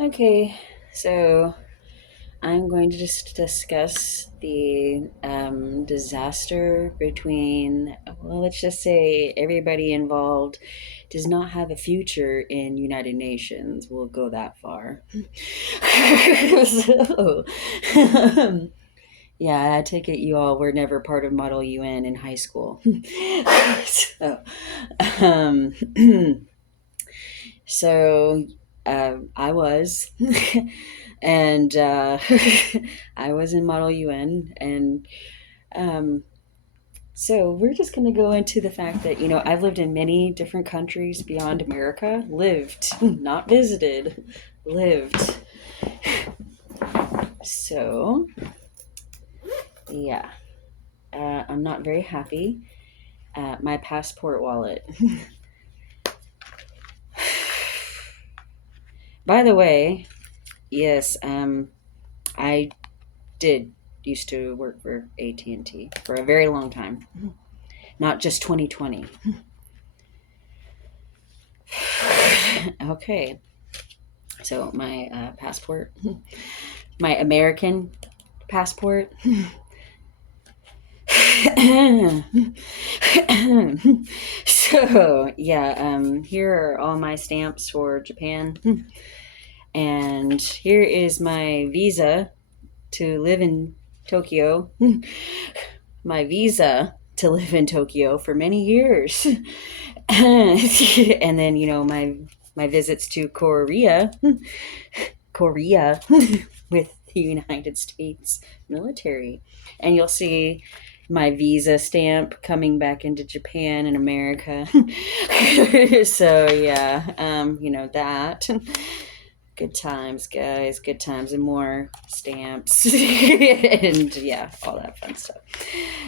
Okay, so I'm going to just discuss the disaster between, well, let's just say everybody involved does not have a future in United Nations. We'll go that far. So, yeah, I take it you all were never part of Model UN in high school. so, um, so I was. and I was in Model UN, and um, so we're just going to go into the fact that I've lived in many different countries beyond America. Lived, not visited, lived. So yeah, I'm not very happy. My passport wallet. By the way, yes, I did used to work for AT&T for a very long time, not just 2020. Okay, so my passport, my American passport. So yeah, here are all my stamps for Japan, and here is my visa to live in Tokyo. My visa to live in Tokyo for many years. And then my visits to Korea with the United States military. And you'll see my visa stamp coming back into Japan and America. So yeah, that. Good times, guys. Good times and more stamps. And yeah, all that fun stuff.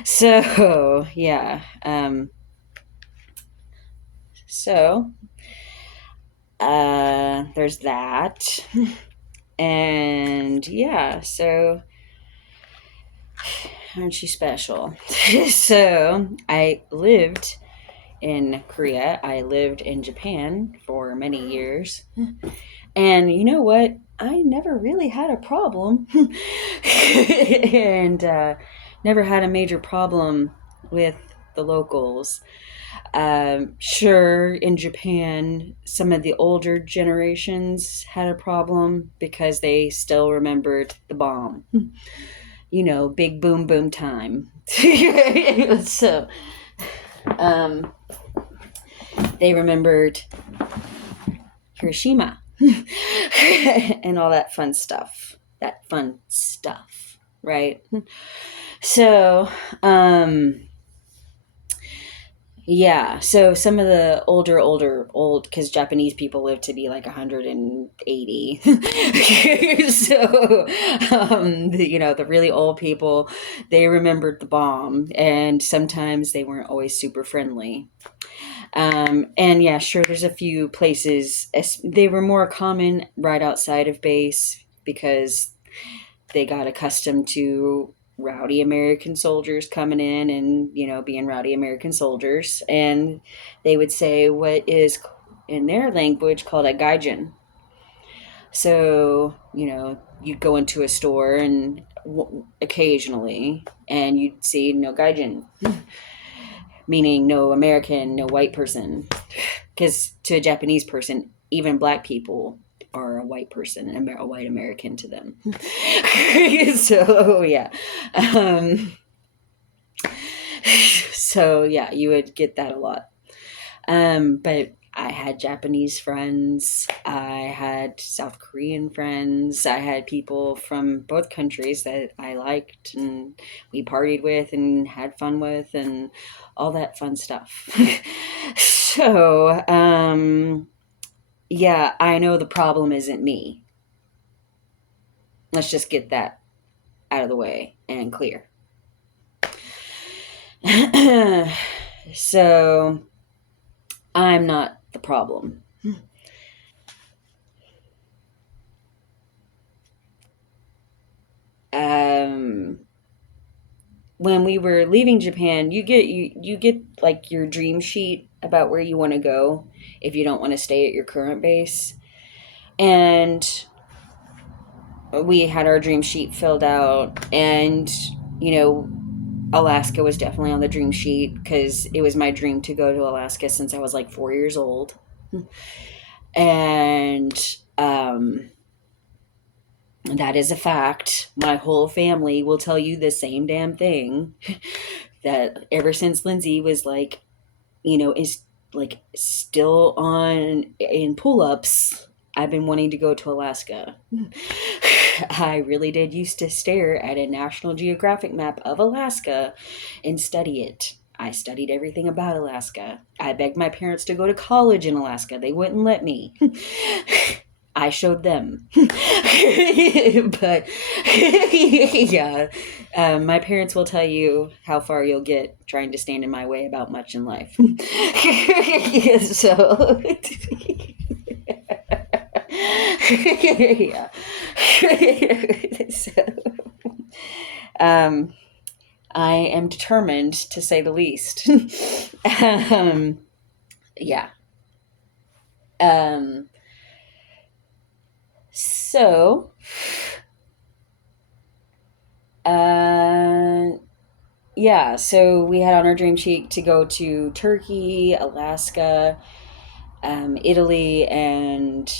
So yeah. So there's that. And yeah, so aren't you special? So I lived in Korea. I lived in Japan for many years. And you know what? I never really had a problem. And never had a major problem with the locals. Sure, in Japan, some of the older generations had a problem because they still remembered the bomb. Big boom boom time. So, um, they remembered Hiroshima and all that fun stuff. That fun stuff, right? So, yeah, so some of the old, because Japanese people live to be like 180. So, the really old people, they remembered the bomb, and sometimes they weren't always super friendly. And yeah, sure, there's a few places, they were more common right outside of base because they got accustomed to rowdy American soldiers coming in and, being rowdy American soldiers. And they would say what is in their language called a gaijin. So, you'd go into a store and occasionally, and you'd see no gaijin, meaning no American, no white person. Because to a Japanese person, even black people are a white person and a white American to them. So yeah, um, so yeah, you would get that a lot. But I had Japanese friends, I had South Korean friends, I had people from both countries that I liked and we partied with and had fun with and all that fun stuff. So, yeah, I know the problem isn't me. Let's just get that out of the way and clear. So, I'm not the problem. Um, when we were leaving Japan, you get like your dream sheet about where you want to go if you don't want to stay at your current base. And we had our dream sheet filled out, and you know, Alaska was definitely on the dream sheet because it was my dream to go to Alaska since I was like 4 years old. And that is a fact. My whole family will tell you the same damn thing, that ever since Lindsay was like, is like still on in pull ups, I've been wanting to go to Alaska. I really did used to stare at a National Geographic map of Alaska and study it. I studied everything about Alaska. I begged my parents to go to college in Alaska. They wouldn't let me. I showed them. But yeah, my parents will tell you how far you'll get trying to stand in my way about much in life. So, yeah. So, um, I am determined to say the least. um, yeah. Um, so, uh, yeah, so we had on our dream sheet to go to Turkey, Alaska, Italy, and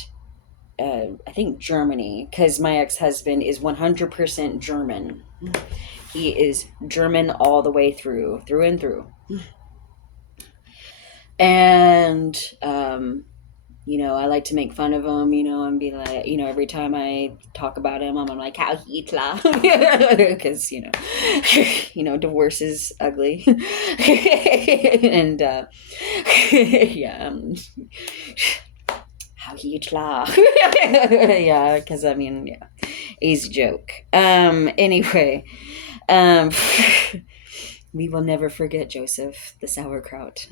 I think Germany, because my ex husband is 100% German. He is German all the way through and through. And I like to make fun of him, and be like, every time I talk about him, I'm like, how Hitler, because divorce is ugly, and yeah, how Hitler, yeah, because yeah, he's a joke. Anyway, um. We will never forget Joseph the sauerkraut.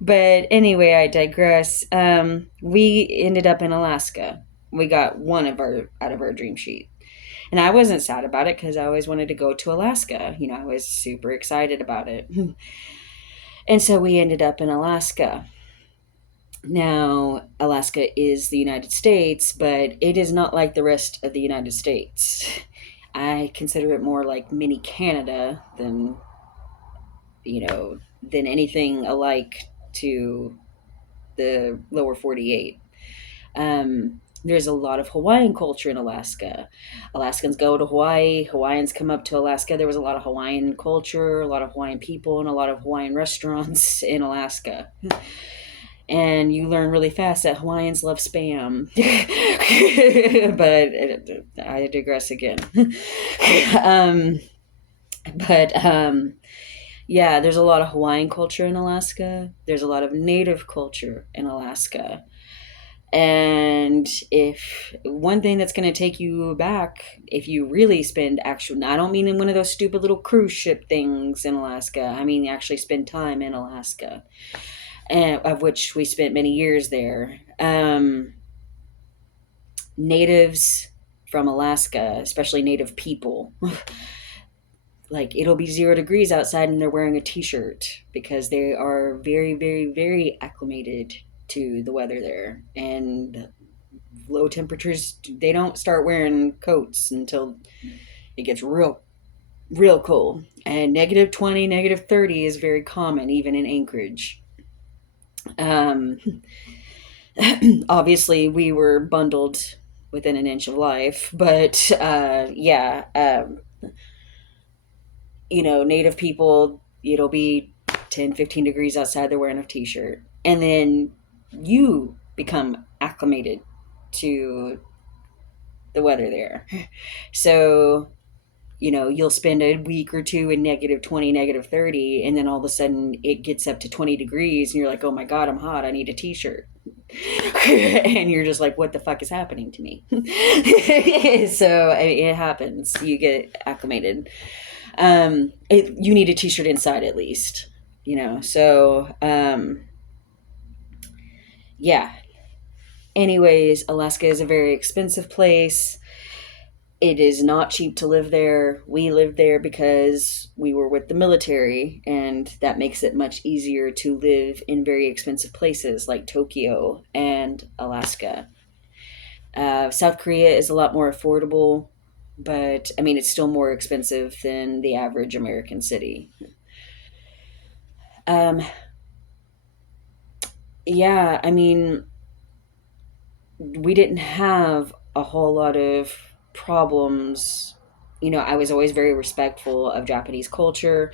But anyway, I digress. We ended up in Alaska. We got one of our out of our dream sheet. And I wasn't sad about it because I always wanted to go to Alaska. I was super excited about it. And so we ended up in Alaska. Now, Alaska is the United States, but it is not like the rest of the United States. I consider it more like mini Canada than anything alike to the lower 48. There's a lot of Hawaiian culture in Alaska. Alaskans go to Hawaii, Hawaiians come up to Alaska. There was a lot of Hawaiian culture, a lot of Hawaiian people, and a lot of Hawaiian restaurants in Alaska. And you learn really fast that Hawaiians love spam. But I digress again. um, but yeah, there's a lot of Hawaiian culture in Alaska. There's a lot of Native culture in Alaska. And if one thing that's going to take you back, if you really spend actual, I don't mean in one of those stupid little cruise ship things in Alaska. I mean, actually spend time in Alaska, and of which we spent many years there. Natives from Alaska, especially Native people, like it'll be 0 degrees outside and they're wearing a t-shirt because they are very, very, very acclimated to the weather there. And low temperatures, they don't start wearing coats until it gets real, real cold. And -20, -30 is very common, even in Anchorage. Um, Obviously, we were bundled within an inch of life, but yeah, Native people, it'll be 10, 15 degrees outside, they're wearing a t shirt. And then you become acclimated to the weather there. So, you'll spend a week or two in -20, -30, and then all of a sudden it gets up to 20 degrees, and you're like, oh my God, I'm hot. I need a t shirt. And you're just like, what the fuck is happening to me? So it happens. You get acclimated. You need a t-shirt inside at least, so yeah. Anyways, Alaska is a very expensive place. It is not cheap to live there. We lived there because we were with the military, and that makes it much easier to live in very expensive places like Tokyo and Alaska. South Korea is a lot more affordable, but I mean, it's still more expensive than the average American city. Um, yeah, I mean, we didn't have a whole lot of problems. I was always very respectful of Japanese culture.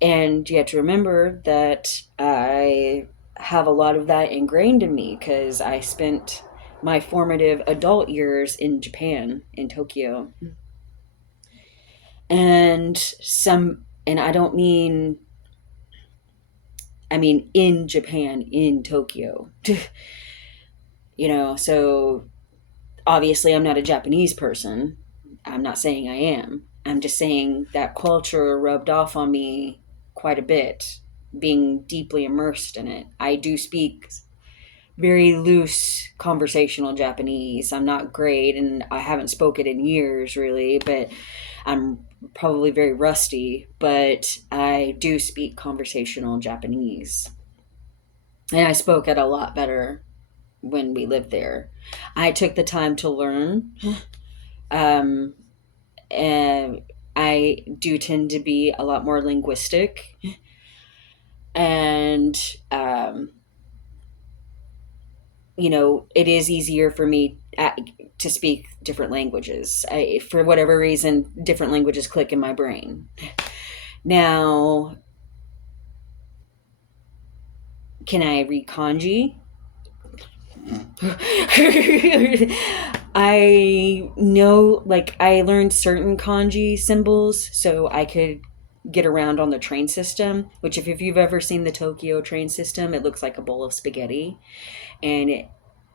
And you have to remember that I have a lot of that ingrained in me because I spent my formative adult years in Japan, in Tokyo. And I don't mean, I mean in Japan, in Tokyo. So obviously I'm not a Japanese person. I'm not saying I am. I'm just saying that culture rubbed off on me quite a bit, being deeply immersed in it. I do speak very loose conversational Japanese. I'm not great and I haven't spoken in years really, but I'm probably very rusty, but I do speak conversational Japanese. And I spoke it a lot better when we lived there. I took the time to learn. Um, and I do tend to be a lot more linguistic, and it is easier for me to speak different languages. For whatever reason, different languages click in my brain. Now, can I read kanji? I know, like, I learned certain kanji symbols so I could get around on the train system, which, if you've ever seen the Tokyo train system, it looks like a bowl of spaghetti. And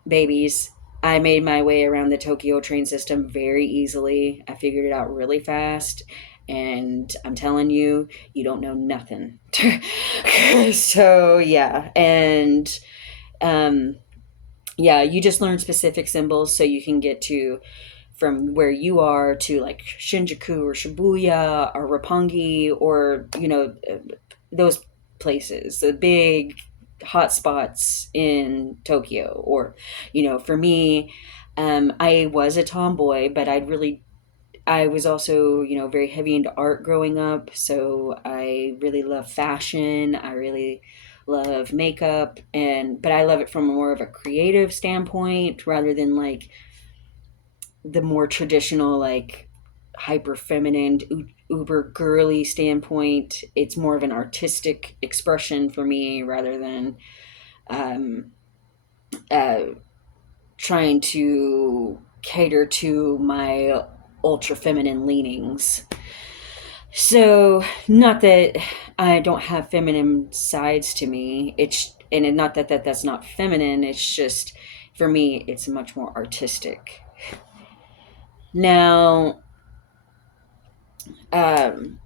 babies, I made my way around the Tokyo train system very easily. I figured it out really fast. And I'm telling you, you don't know nothing. So, yeah. And, um, yeah, you just learn specific symbols so you can get to from where you are to like Shinjuku or Shibuya or Roppongi or those places, the big hot spots in Tokyo. Or for me, I was a tomboy, but I was also very heavy into art growing up, so I really love fashion. I really love makeup, but I love it from more of a creative standpoint rather than like the more traditional, like hyper feminine, uber girly standpoint. It's more of an artistic expression for me rather than um, uh, trying to cater to my ultra feminine leanings. So, not that I don't have feminine sides to me. Not that's not feminine. It's just for me, it's much more artistic. Now, um,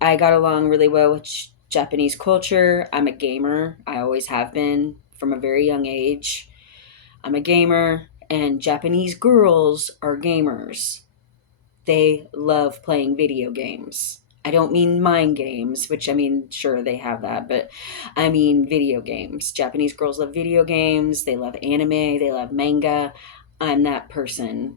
I got along really well with Japanese culture. I'm a gamer. I always have been from a very young age. I'm a gamer, and Japanese girls are gamers. They love playing video games. I don't mean mind games, which, I mean, sure, they have that, but I mean video games. Japanese girls love video games. They love anime. They love manga. I'm that person.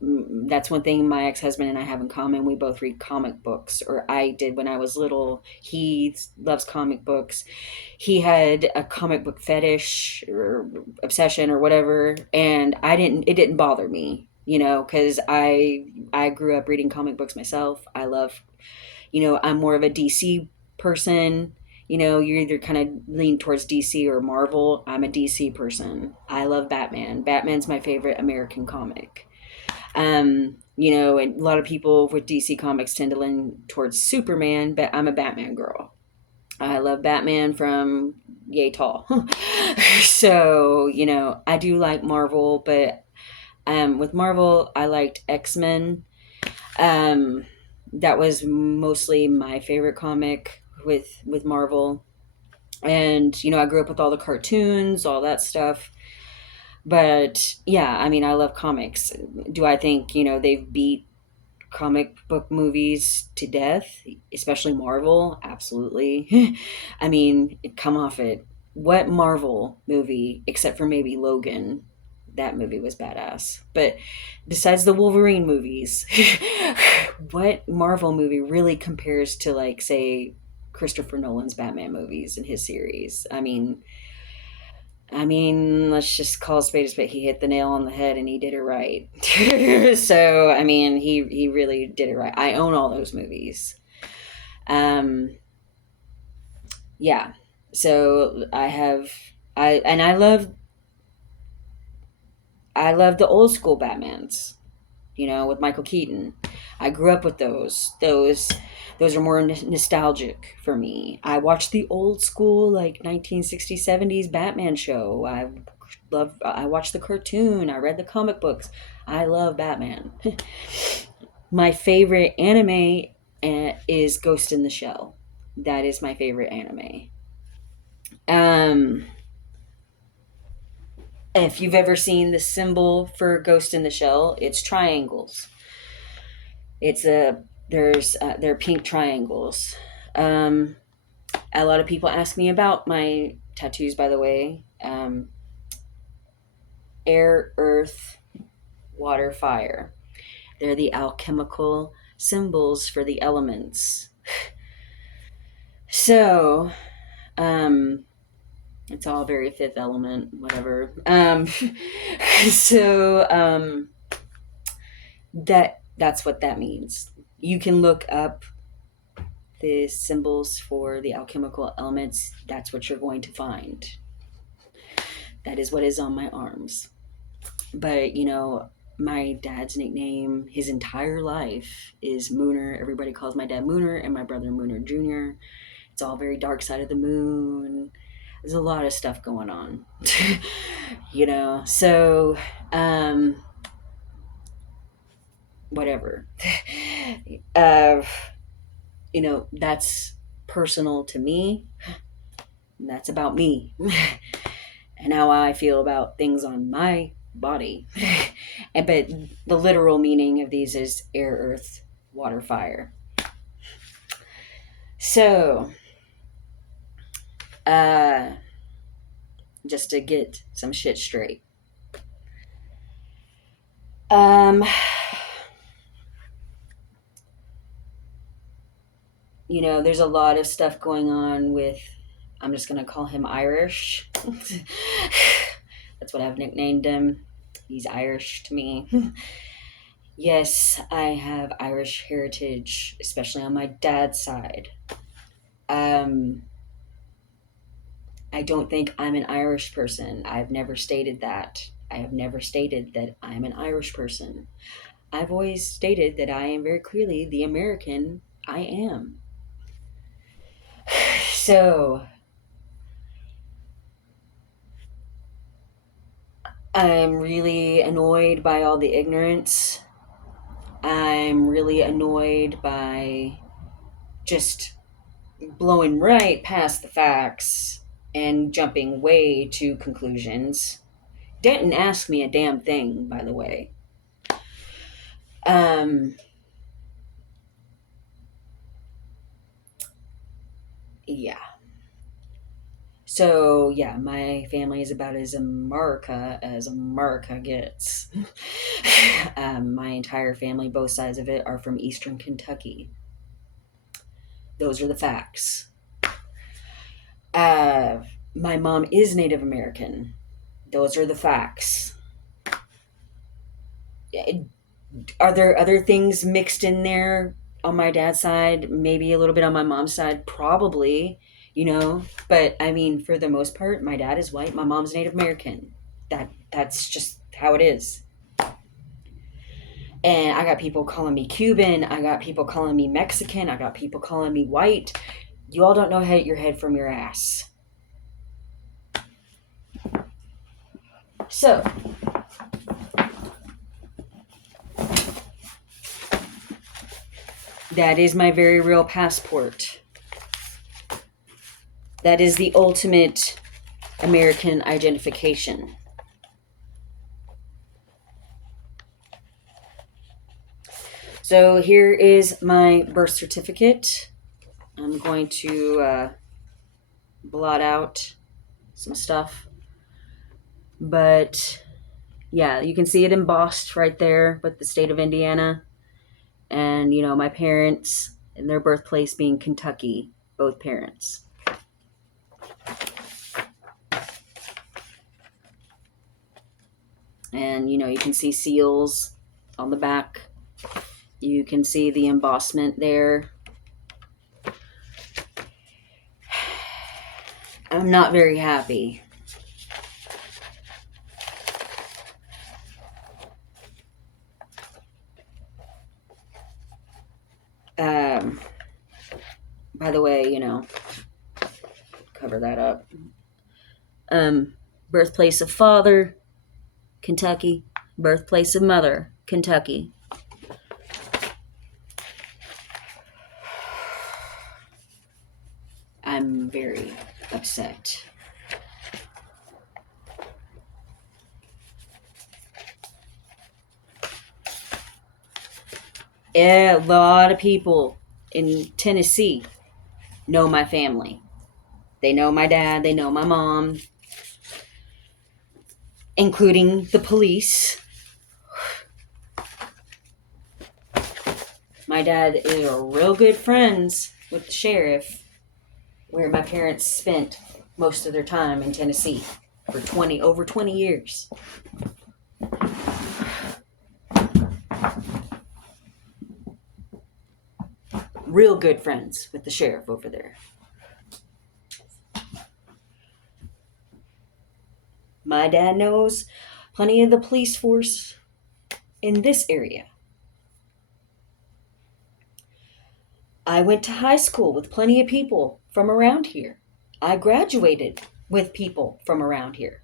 That's one thing my ex-husband and I have in common. We both read comic books, or I did when I was little. He loves comic books. He had a comic book fetish or obsession or whatever, and it didn't bother me, because I grew up reading comic books myself. I love, I'm more of a DC person. You're either kind of lean towards DC or Marvel. I'm a DC person. I love Batman. Batman's my favorite American comic. And a lot of people with DC comics tend to lean towards Superman, but I'm a Batman girl. I love Batman from Yay Tall. So, I do like Marvel, but with Marvel, I liked X-Men. Um, that was mostly my favorite comic with Marvel. And, I grew up with all the cartoons, all that stuff. But yeah, I mean, I love comics. Do I think, they've beat comic book movies to death, especially Marvel? Absolutely. I mean, come off it. What Marvel movie, except for maybe Logan, that movie was badass. But besides the Wolverine movies, what Marvel movie really compares to, like, say, Christopher Nolan's Batman movies and his series? I mean, let's just call a spade a spade. He hit the nail on the head and he did it right. So, I mean, he really did it right. I own all those movies. Um, yeah. So I love the old school Batmans, with Michael Keaton. I grew up with those. Those are more nostalgic for me. I watched the old school, like, 1960s, 70s Batman show. I watched the cartoon. I read the comic books. I love Batman. My favorite anime is Ghost in the Shell. That is my favorite anime. Um, if you've ever seen the symbol for Ghost in the Shell, it's triangles. It's a there's They're pink triangles. Um, a lot of people ask me about my tattoos. By the way, air, earth, water, fire. They're the alchemical symbols for the elements. So, um, it's all very fifth element, whatever. So, that's what that means. You can look up the symbols for the alchemical elements. That's what you're going to find. That is what is on my arms. But, my dad's nickname his entire life is Mooner. Everybody calls my dad Mooner and my brother Mooner Jr. It's all very dark side of the moon. There's a lot of stuff going on. So, um, whatever. uh, that's personal to me. That's about me and how I feel about things on my body. But the literal meaning of these is air, earth, water, fire. So, uh, just to get some shit straight. Um, there's a lot of stuff going on with, I'm just going to call him Irish. That's what I've nicknamed him. He's Irish to me. Yes, I have Irish heritage, especially on my dad's side. Um, I don't think I'm an Irish person. I've never stated that. I have never stated that I'm an Irish person. I've always stated that I am very clearly the American I am. So, I'm really annoyed by all the ignorance. I'm really annoyed by just blowing right past the facts and jumping way to conclusions. Didn't ask me a damn thing, by the way. Um, yeah. So, yeah, my family is about as America gets. My entire family, both sides of it, are from Eastern Kentucky. Those are the facts. Uh, my mom is Native American. Those are the facts. Are there other things mixed in there on my dad's side? Maybe a little bit on my mom's side? Probably, But I mean, for the most part, my dad is white. My mom's Native American. That's just how it is. And I got people calling me Cuban. I got people calling me Mexican. I got people calling me white. You all don't know how to hit your head from your ass. So, that is my very real passport. That is the ultimate American identification. So here is my birth certificate. I'm going to blot out some stuff. But yeah, you can see it embossed right there with the state of Indiana. And, my parents and their birthplace being Kentucky, both parents. And, you can see seals on the back. You can see the embossment there. I'm not very happy. Um, by the way, cover that up. Birthplace of father, Kentucky. Birthplace of mother, Kentucky. I'm very upset. Yeah, a lot of people in Tennessee know my family. They know my dad, they know my mom, including the police. My dad is real good friends with the sheriff, where my parents spent most of their time in Tennessee for over 20 years. Real good friends with the sheriff over there. My dad knows plenty of the police force in this area. I went to high school with plenty of people from around here. I graduated with people from around here.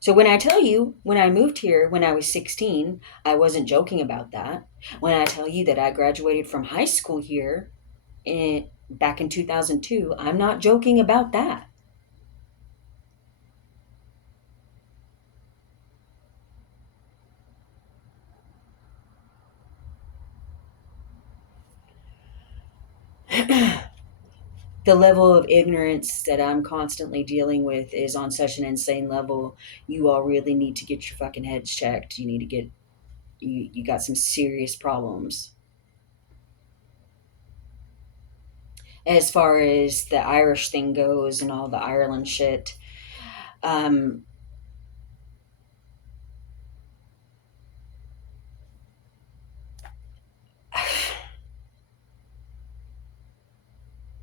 So when I tell you, when I moved here when I was 16, I wasn't joking about that. When I tell you that I graduated from high school here back in 2002, I'm not joking about that. The level of ignorance that I'm constantly dealing with is on such an insane level. You all really need to get your fucking heads checked. You need to get you got some serious problems. As far as the Irish thing goes and all the Ireland shit, um,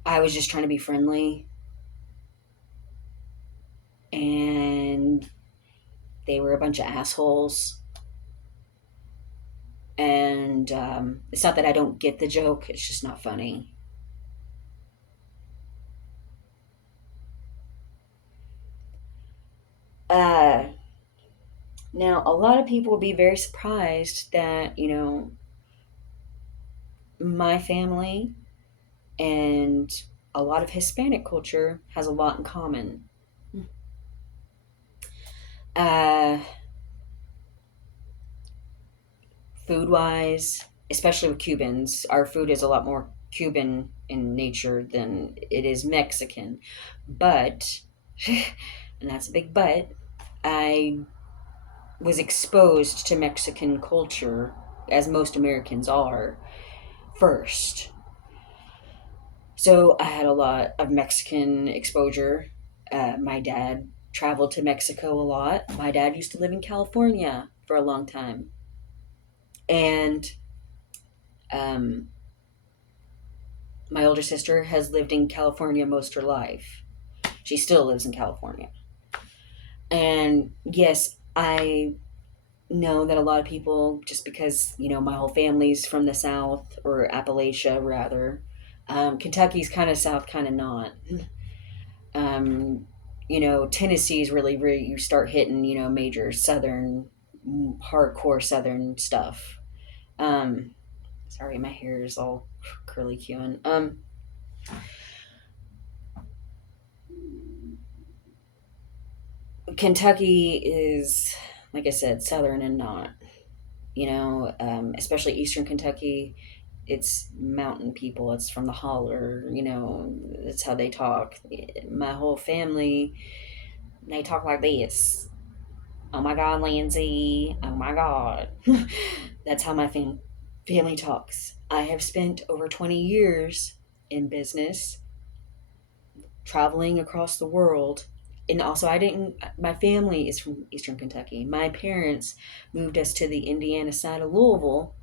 I was just trying to be friendly, and they were a bunch of assholes. And it's not that I don't get the joke, it's just not funny. Uh, Now, a lot of people will be very surprised that, my family and a lot of Hispanic culture has a lot in common. Uh, Food wise, especially with Cubans, our food is a lot more Cuban in nature than it is Mexican. But, and that's a big but, I was exposed to Mexican culture, as most Americans are, first. So I had a lot of Mexican exposure. My dad traveled to Mexico a lot. My dad used to live in California for a long time. And um, my older sister has lived in California most of her life. She still lives in California. And yes, I know that a lot of people, just because, my whole family's from the South, or Appalachia rather, Kentucky's kind of South, kind of not. Um, Tennessee's really, really, you start hitting, major Southern, hardcore Southern stuff. Um, Sorry, my hair is all curly cueing. Kentucky is like I said, southern and not. Especially Eastern Kentucky. It's mountain people. It's from the holler. That's how they talk. My whole family, they talk like this. Oh my God, Lindsay. Oh my God. That's how my family talks. I have spent over 20 years in business, traveling across the world. And also, my family is from Eastern Kentucky. My parents moved us to the Indiana side of Louisville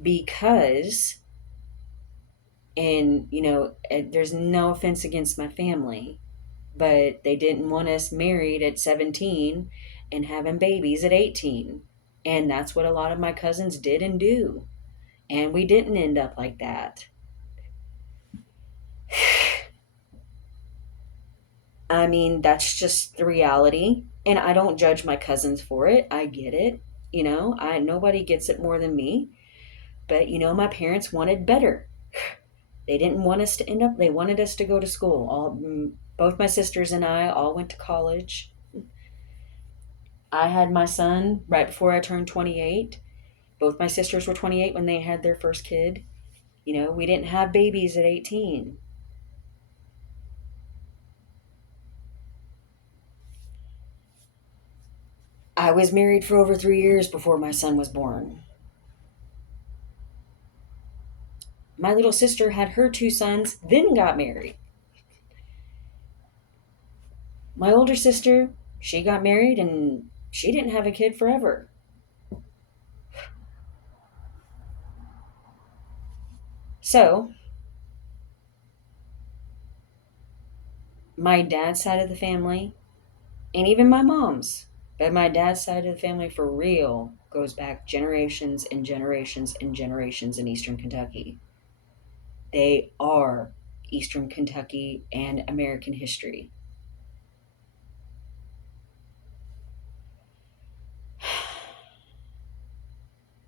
because, and there's no offense against my family, but they didn't want us married at 17 and having babies at 18. And that's what a lot of my cousins did and do. And we didn't end up like that. I mean, that's just the reality. And I don't judge my cousins for it. I get it. I nobody gets it more than me. But my parents wanted better. They didn't want us to end up. They wanted us to go to school. Both my sisters and I all went to college. I had my son right before I turned 28. Both my sisters were 28 when they had their first kid. We didn't have babies at 18. I was married for over 3 years before my son was born. My little sister had her two sons, then got married. My older sister, she got married and she didn't have a kid forever. So, my dad's side of the family, and even my mom's, but my dad's side of the family for real goes back generations and generations and generations in Eastern Kentucky. They are Eastern Kentucky and American history.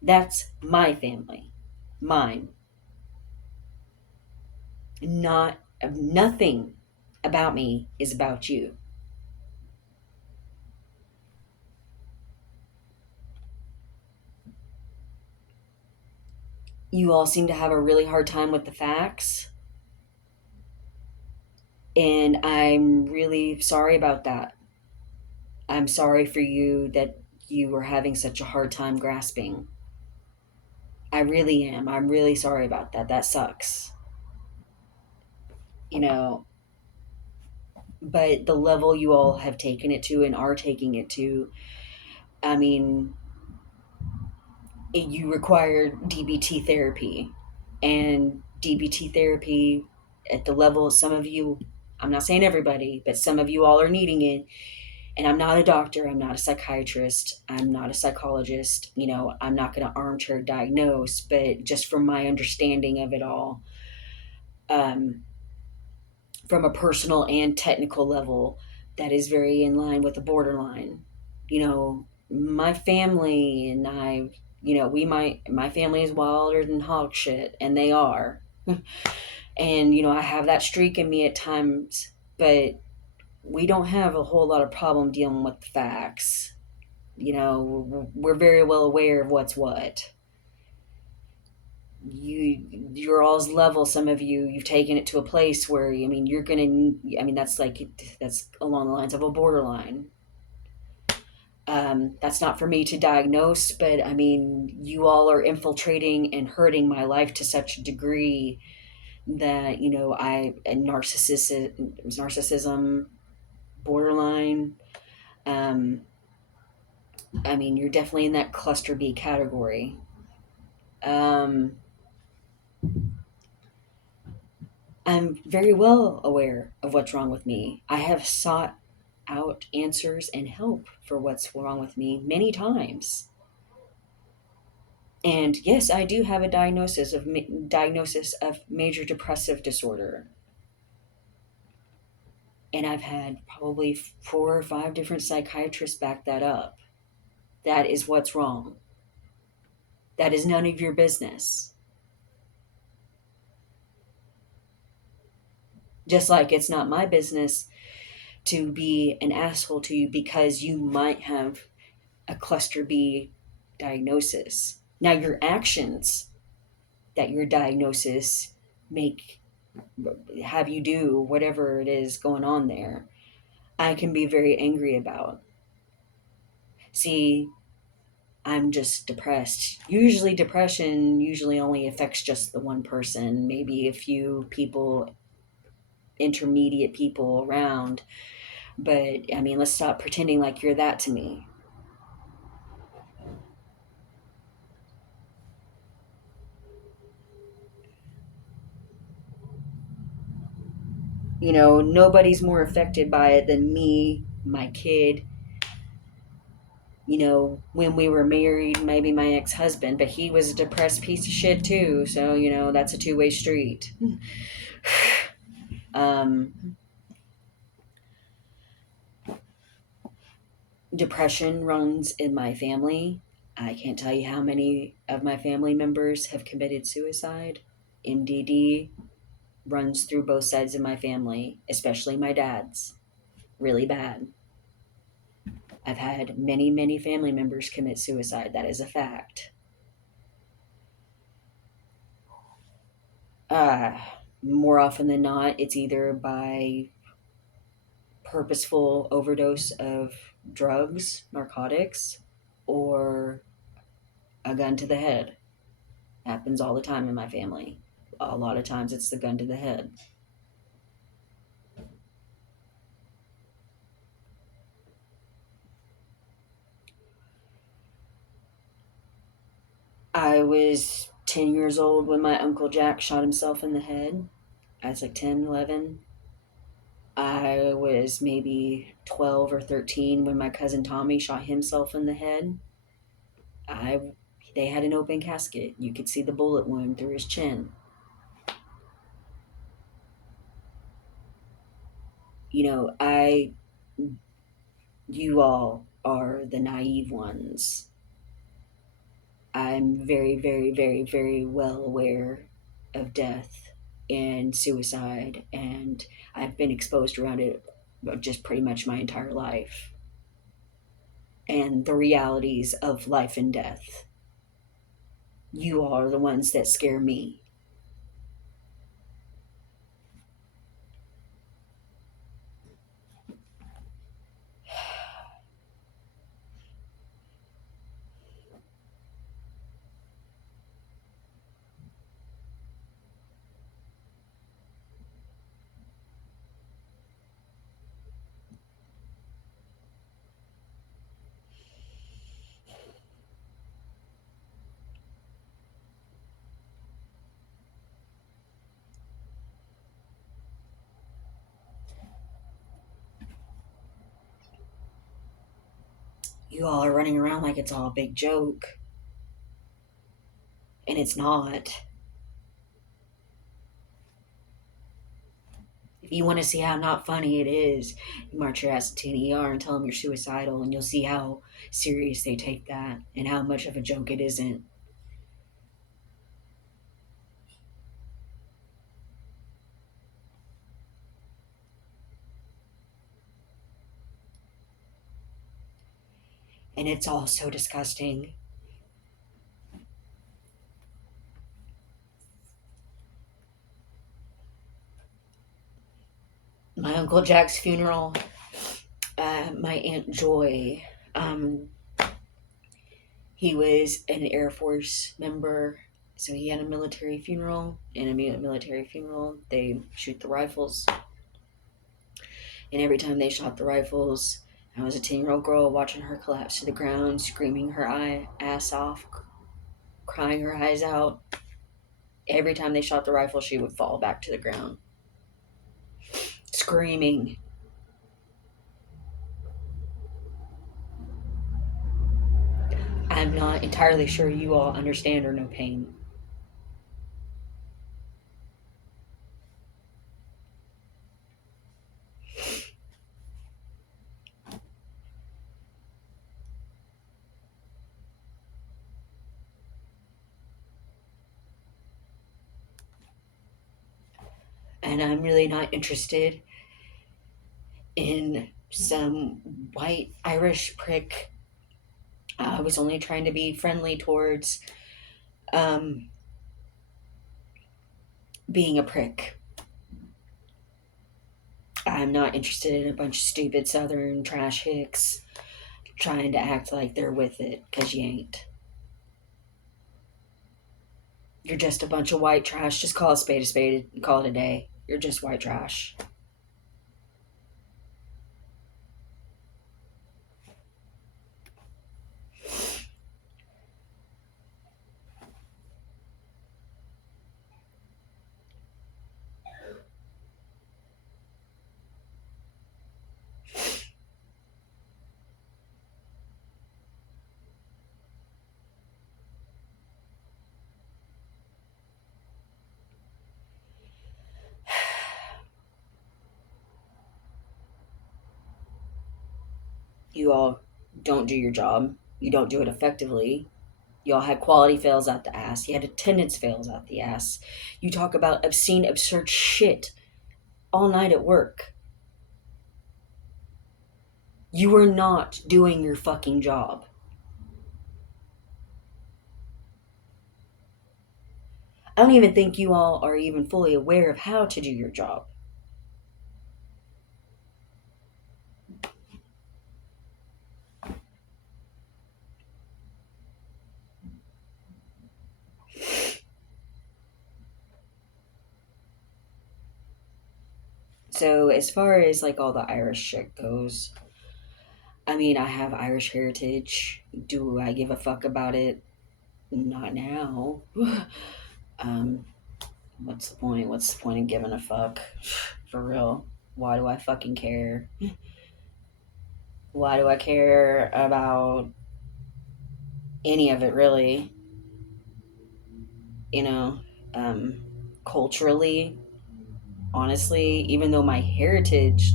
That's my family. Mine. Not Nothing about me is about you. You all seem to have a really hard time with the facts, and I'm really sorry about that. I'm sorry for you that you were having such a hard time grasping. I really am. I'm really sorry about that. That sucks. You know, but the level you all have taken it to and are taking it to, I mean, you require DBT therapy. And DBT therapy, at the level some of you, I'm not saying everybody, but some of you all are needing it. And I'm not a doctor, I'm not a psychiatrist, I'm not a psychologist, I'm not going to armchair diagnose, but just from my understanding of it all, um, from a personal and technical level, that is very in line with the borderline. My family and I, my family is wilder than hog shit, and they are. And, I have that streak in me at times, but we don't have a whole lot of problem dealing with the facts. We're very well aware of what's what. You're all's level. Some of you've taken it to a place where, you're gonna, that's along the lines of a borderline. That's not for me to diagnose, but you all are infiltrating and hurting my life to such a degree that, narcissism, borderline. Um, you're definitely in that cluster B category. Um, I'm very well aware of what's wrong with me. I have sought out answers and help for what's wrong with me many times. And yes, I do have a diagnosis of major depressive disorder. And I've had probably 4 or 5 different psychiatrists back that up. That is what's wrong. That is none of your business. Just like it's not my business to be an asshole to you because you might have a cluster B diagnosis. Now, your actions that your diagnosis make have you do whatever it is going on there, I can be very angry about. See, I'm just depressed. Usually, depression usually only affects just the one person, maybe a few people, intermediate people around. But I mean, let's stop pretending like you're that to me. You know, nobody's more affected by it than me, my kid. You know, when we were married, maybe my ex husband, but he was a depressed piece of shit too. So, you know, that's a two-way street. um, Depression runs in my family. I can't tell you how many of my family members have committed suicide. MDD runs through both sides of my family, especially my dad's. Really bad. I've had many, many family members commit suicide. That is a fact. Uh, More often than not, it's either by purposeful overdose of drugs, narcotics, or a gun to the head. Happens all the time in my family. A lot of times it's the gun to the head. I was 10 years old when my Uncle Jack shot himself in the head. I was like 10, 11. I was maybe 12 or 13 when my cousin Tommy shot himself in the head. I They had an open casket. You could see the bullet wound through his chin. You know, I you all are the naive ones. I'm very, very, very, very well aware of death and suicide, and I've been exposed around it just pretty much my entire life, and the realities of life and death. You all are the ones that scare me. You all are running around like it's all a big joke, and it's not. If you want to see how not funny it is, you march your ass to an ER and tell them you're suicidal, and you'll see how serious they take that and how much of a joke it isn't. And it's all so disgusting. My Uncle Jack's funeral, my Aunt Joy, um, he was an Air Force member, so he had a military funeral. In a military funeral, they shoot the rifles. And every time they shot the rifles, I was a 10-year-old girl watching her collapse to the ground, screaming her ass off, crying her eyes out. Every time they shot the rifle, she would fall back to the ground, screaming. I'm not entirely sure you all understand or know pain. And I'm really not interested in some white Irish prick I was only trying to be friendly towards um, being a prick. I'm not interested in a bunch of stupid southern trash hicks trying to act like they're with it, because you ain't. You're just a bunch of white trash. Just call a spade and call it a day. You're just white trash. You all don't do your job. You don't do it effectively. You all had quality fails out the ass. You had attendance fails out the ass. You talk about obscene, absurd shit all night at work. You are not doing your fucking job. I don't even think you all are even fully aware of how to do your job. So, as far as like all the Irish shit goes, I mean, I have Irish heritage. Do I give a fuck about it? Not now. um, what's the point? What's the point in giving a fuck? For real. Why do I fucking care? Why do I care about any of it, really? You know, um, culturally, honestly, even though my heritage,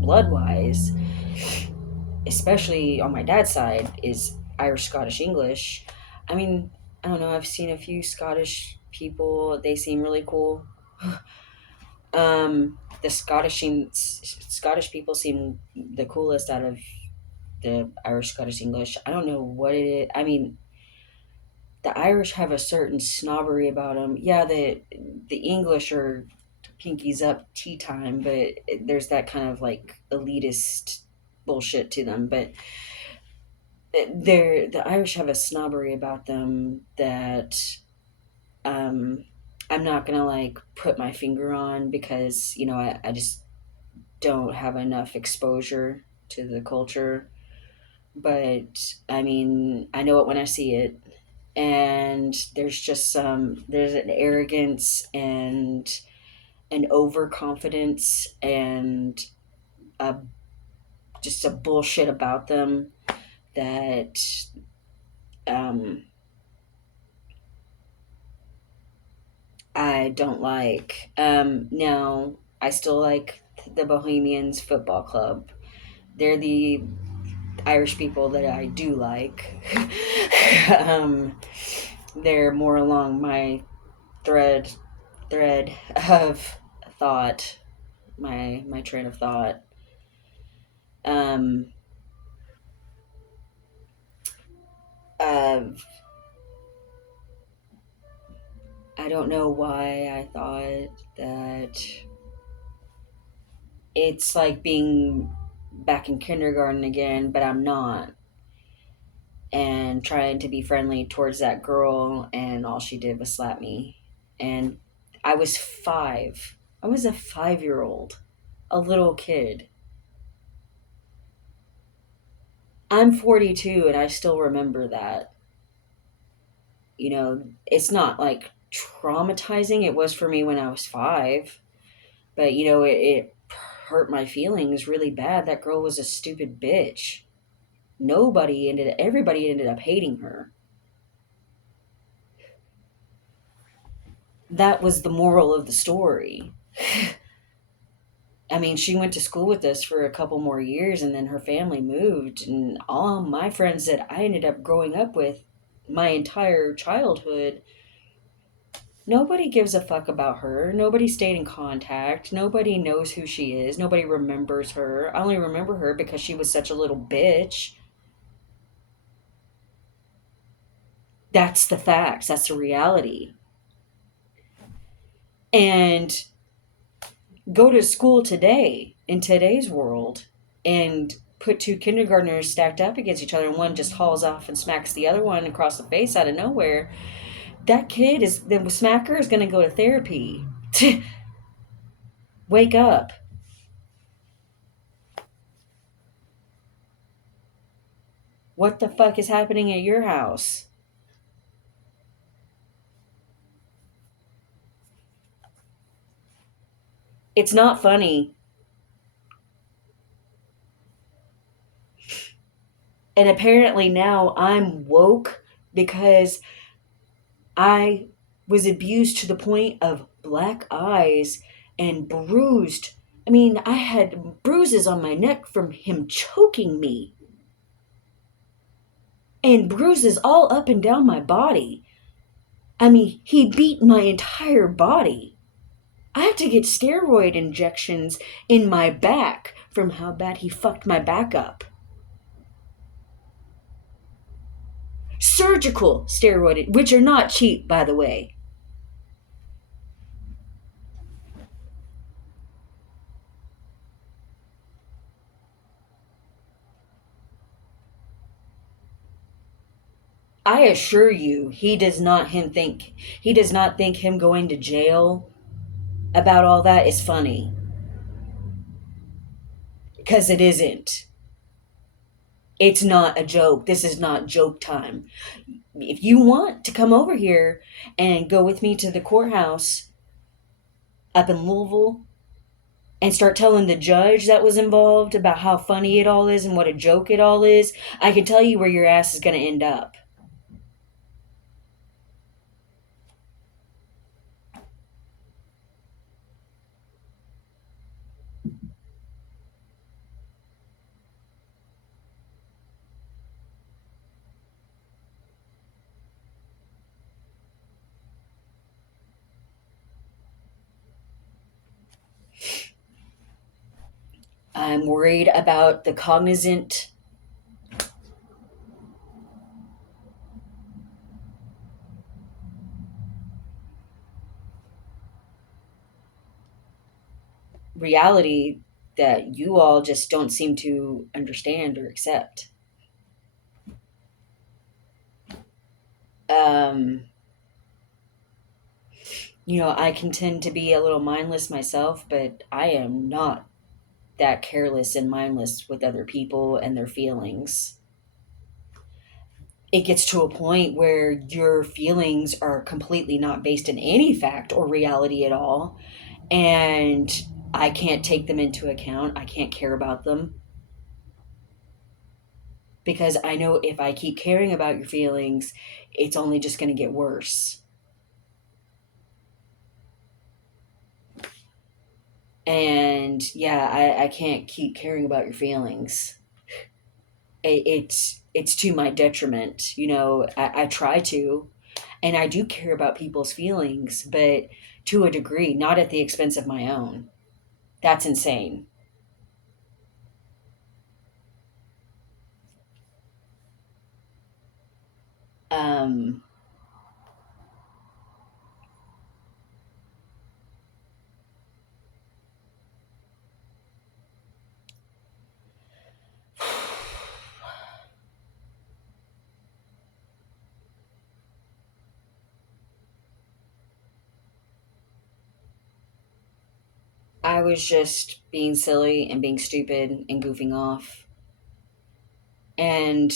blood wise, especially on my dad's side, is Irish, Scottish, English. I mean, I don't know. I've seen a few Scottish people. They seem really cool. The Scottish people seem the coolest out of the Irish, Scottish, English. I don't know what it is. I mean, the Irish have a certain snobbery about them. Yeah, the English are pinkies up tea time, but there's that kind of like elitist bullshit to them. But the Irish have a snobbery about them that um, I'm not gonna like put my finger on, because I just don't have enough exposure to the culture. But I mean, I know it when I see it, and there's an arrogance and an overconfidence and a, just a bullshit about them that um, I don't like. Now, I still like the Bohemians Football Club. They're the Irish people that I do like. um, they're more along my thread thread of thought, my train of thought. Um, uh, I don't know why I thought that it's like being back in kindergarten again, but I'm not. And trying to be friendly towards that girl, and all she did was slap me. And I was 5. I was a 5-year old, a little kid. I'm 42 and I still remember that. It's not like traumatizing. It was for me when I was 5, but it hurt my feelings really bad. That girl was a stupid bitch. Everybody ended up hating her. That was the moral of the story. I mean, she went to school with us for a couple more years, and then her family moved, and all my friends that I ended up growing up with my entire childhood, nobody gives a fuck about her. Nobody stayed in contact. Nobody knows who she is. Nobody remembers her. I only remember her because she was such a little bitch. That's the facts. That's the reality. And go to school today in today's world and put two kindergartners stacked up against each other and one just hauls off and smacks the other one across the face out of nowhere. That kid is the smacker is going to go to therapy. Wake up. What the fuck is happening at your house? It's not funny. And apparently now I'm woke because I was abused to the point of black eyes and bruised. I mean, I had bruises on my neck from him choking me and bruises all up and down my body. I mean, he beat my entire body. I had to get steroid injections in my back from how bad he fucked my back up. Surgical steroid, which are not cheap, by the way. I assure you, he does not think him going to jail about all that is funny because it isn't. It's not a joke. This is not joke time. If you want to come over here and go with me to the courthouse up in Louisville and start telling the judge that was involved about how funny it all is and what a joke it all is, I can tell you where your ass is going to end up. I'm worried about the cognizant reality that you all just don't seem to understand or accept. Um, I can tend to be a little mindless myself, but I am not that careless and mindless with other people and their feelings. It gets to a point where your feelings are completely not based in any fact or reality at all. And I can't take them into account. I can't care about them because I know if I keep caring about your feelings, it's only just going to get worse. And yeah, I can't keep caring about your feelings. It's to my detriment. I try to, and I do care about people's feelings, but to a degree, not at the expense of my own. That's insane. Um, I was just being silly and being stupid and goofing off. And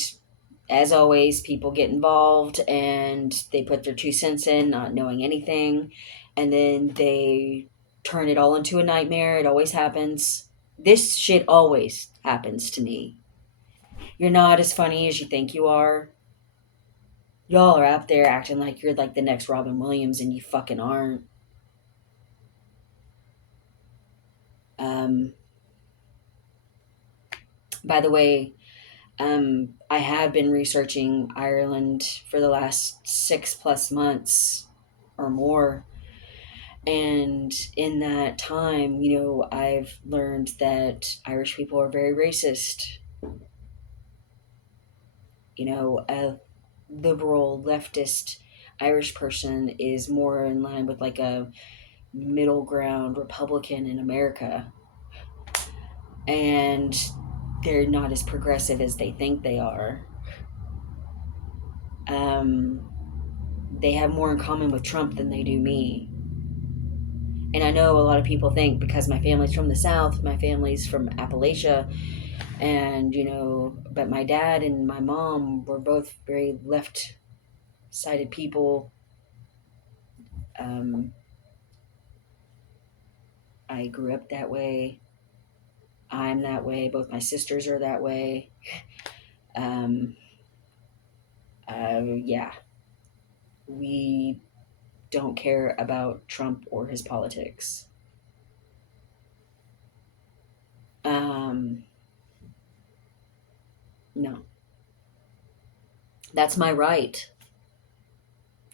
as always, people get involved and they put their 2 cents in, not knowing anything. And then they turn it all into a nightmare. It always happens. This shit always happens to me. You're not as funny as you think you are. Y'all are out there acting like you're like the next Robin Williams and you fucking aren't. Um, by the way, I have been researching Ireland for the last 6 plus months or more. And in that time, I've learned that Irish people are very racist. You know, uh, liberal leftist Irish person is more in line with like a middle ground Republican in America, and they're not as progressive as they think they are. Um, they have more in common with Trump than they do me. And I know a lot of people think because my family's from the South, my family's from Appalachia, and but my dad and my mom were both very left sided people. Um, I grew up that way. I'm that way. Both my sisters are that way. Um, yeah, we don't care about Trump or his politics. Um, no, that's my right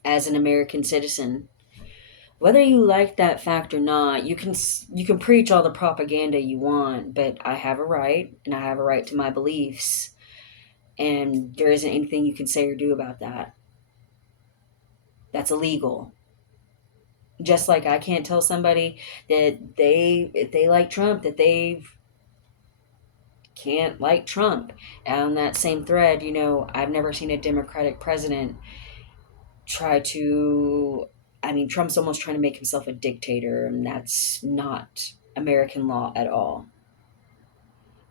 as an American citizen. Whether you like that fact or not, you can preach all the propaganda you want, but I have a right, and I have a right to my beliefs, and there isn't anything you can say or do about that. That's illegal. Just like I can't tell somebody that if they like Trump, that they can't like Trump. And on that same thread, I've never seen a Democratic president try to. I mean, Trump's almost trying to make himself a dictator, and that's not American law at all.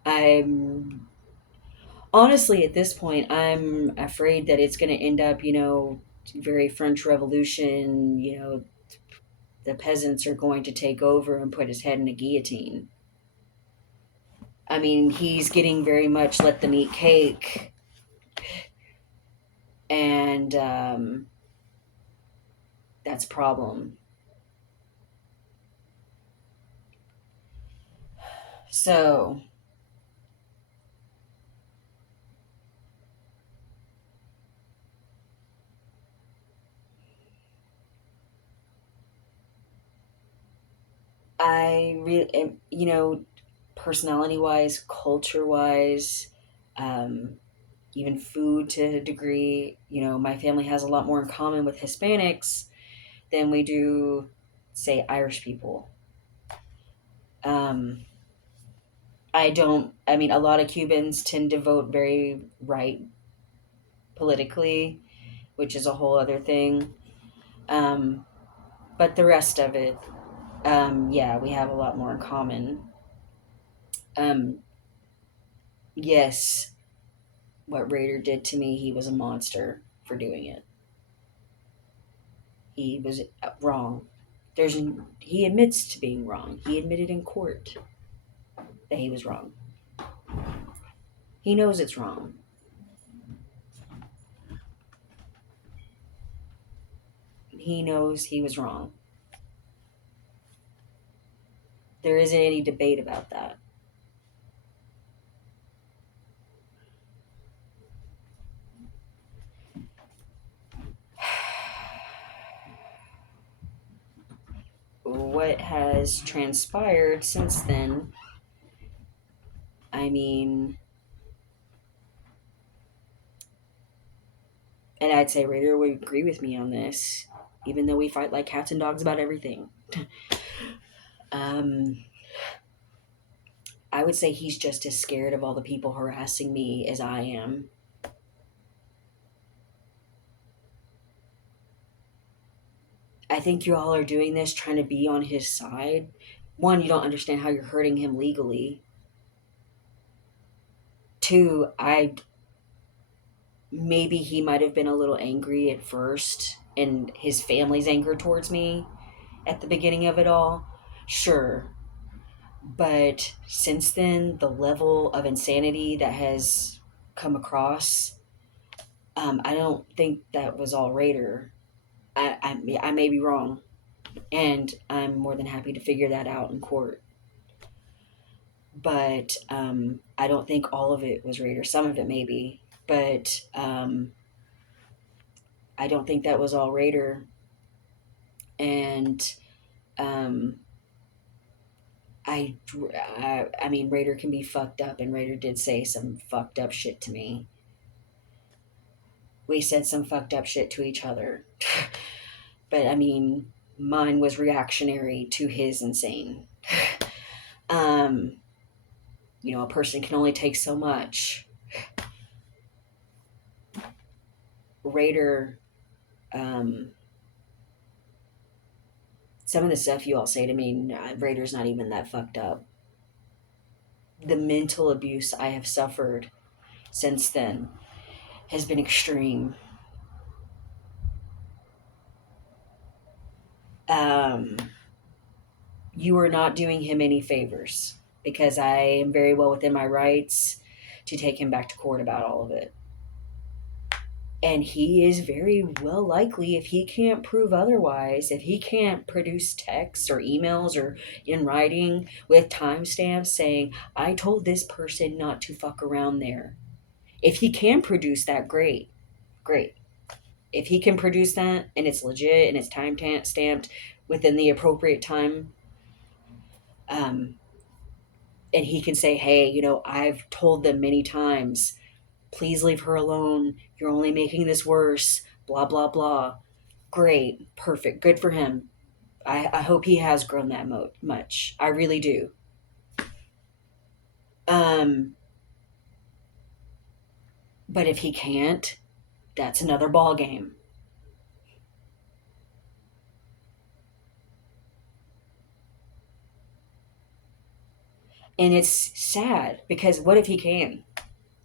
I'm honestly at this point, I'm afraid that it's going to end up, very French Revolution. The peasants are going to take over and put his head in a guillotine. I mean, he's getting very much let them eat cake, and that's a problem. So I really, personality wise, culture wise, um, even food to a degree, my family has a lot more in common with Hispanics than we do, say, Irish people. Um, I mean, a lot of Cubans tend to vote very right politically, which is a whole other thing. Um, but the rest of it, yeah, we have a lot more in common. Um, yes, what Raider did to me, he was a monster for doing it. He was wrong. He admits to being wrong. He admitted in court that he was wrong. He knows it's wrong. He knows he was wrong. There isn't any debate about that. What has transpired since then, I mean, and I'd say Raider would agree with me on this, even though we fight like cats and dogs about everything. Um, I would say he's just as scared of all the people harassing me as I am. I think you all are doing this trying to be on his side. One, you don't understand how you're hurting him legally. Two, I maybe he might have been a little angry at first, and his family's anger towards me at the beginning of it all. Sure. But since then, the level of insanity that has come across, I don't think that was all Raider. I may be wrong, and I'm more than happy to figure that out in court. But I don't think all of it was Raider. Some of it maybe, but I don't think that was all Raider. And um, I mean, Raider can be fucked up, and Raider did say some fucked up shit to me. We said some fucked up shit to each other. But I mean, mine was reactionary to his insane. um, a person can only take so much. Raider, um, some of the stuff you all say to me, Raider's not even that fucked up. The mental abuse I have suffered since then has been extreme. Um, you are not doing him any favors because I am very well within my rights to take him back to court about all of it. And he is very well likely, if he can't prove otherwise, if he can't produce texts or emails or in writing with timestamps saying, I told this person not to fuck around there. If he can produce that, great. Great. If he can produce that and it's legit and it's time stamped within the appropriate time, um, and he can say, hey, I've told them many times, please leave her alone. You're only making this worse. Blah, blah, blah. Great. Perfect. Good for him. I hope he has grown that much. I really do. Um, but if he can't, that's another ball game. And it's sad because what if he can?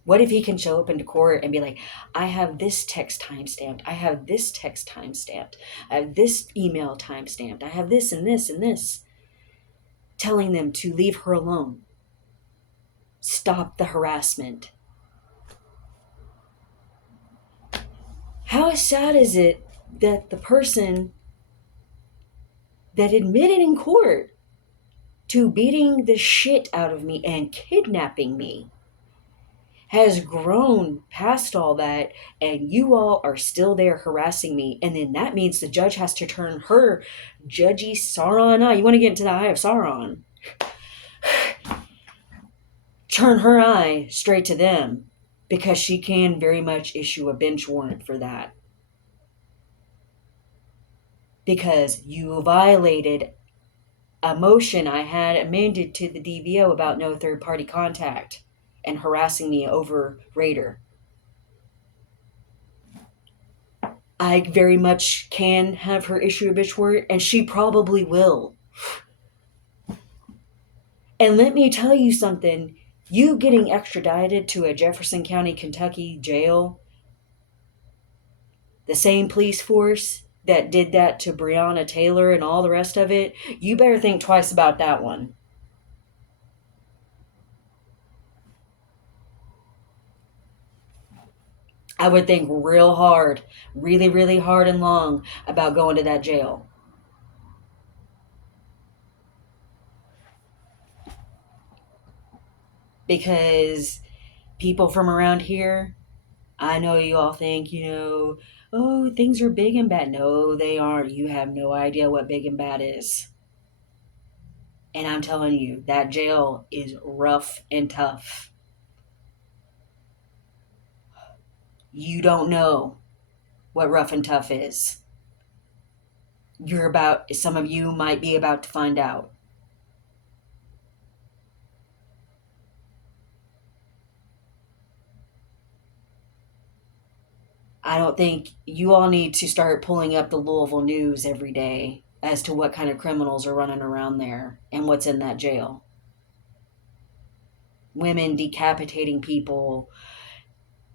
What if he can show up into court and be like, I have this text time stamped. I have this text time stamped. I have this email time stamped. I have this and this and this. Telling them to leave her alone. Stop the harassment. How sad is it that the person that admitted in court to beating the shit out of me and kidnapping me has grown past all that, and you all are still there harassing me, and then that means the judge has to turn her judgy Sauron eye. You want to get into the eye of Sauron? Turn her eye straight to them because she can very much issue a bench warrant for that. Because you violated a motion I had amended to the DVO about no third party contact and harassing me over Raider. I very much can have her issue a bench warrant, and she probably will. And let me tell you something. You getting extradited to a Jefferson County, Kentucky jail, the same police force that did that to Breonna Taylor and all the rest of it, you better think twice about that one. I would think real hard, really, really hard and long about going to that jail. Because people from around here, I know you all think, oh, things are big and bad. No, they aren't. You have no idea what big and bad is. And I'm telling you, that jail is rough and tough. You don't know what rough and tough is. Some of you might be about to find out. I don't think you all need to start pulling up the Louisville news every day as to what kind of criminals are running around there and what's in that jail. Women decapitating people,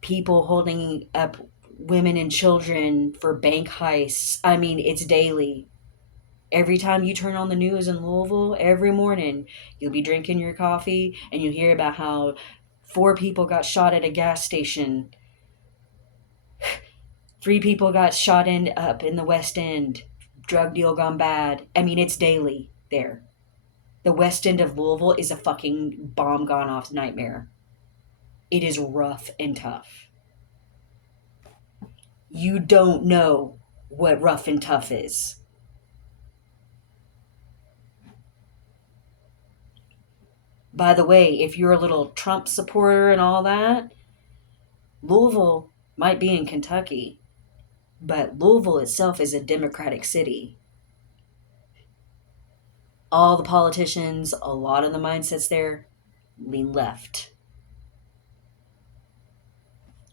people holding up women and children for bank heists. I mean, it's daily. Every time you turn on the news in Louisville, every morning, you'll be drinking your coffee and you hear about how 4 people got shot at a gas station. 3 people got shot up in the West End. Drug deal gone bad. I mean, it's daily there. The West End of Louisville is a fucking bomb gone off nightmare. It is rough and tough. You don't know what rough and tough is. By the way, if you're a little Trump supporter and all that, Louisville might be in Kentucky, but Louisville itself is a Democratic city. All the politicians, a lot of the mindsets there lean left.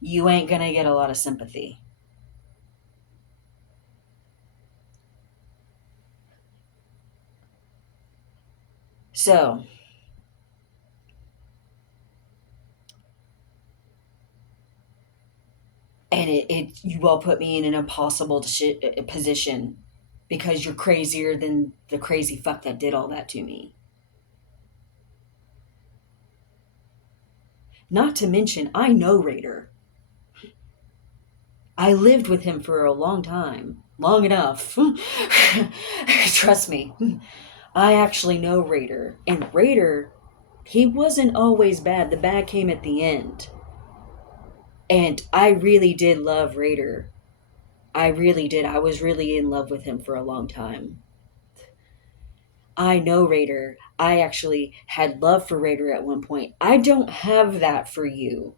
You ain't gonna get a lot of sympathy. So, and you all put me in an impossible position because you're crazier than the crazy fuck that did all that to me. Not to mention, I know Raider. I lived with him for a long time. Long enough. Trust me. I actually know Raider. And Raider, he wasn't always bad. The bad came at the end. And I really did love Raider. I really did. I was really in love with him for a long time. I know Raider. I actually had love for Raider at one point. I don't have that for you.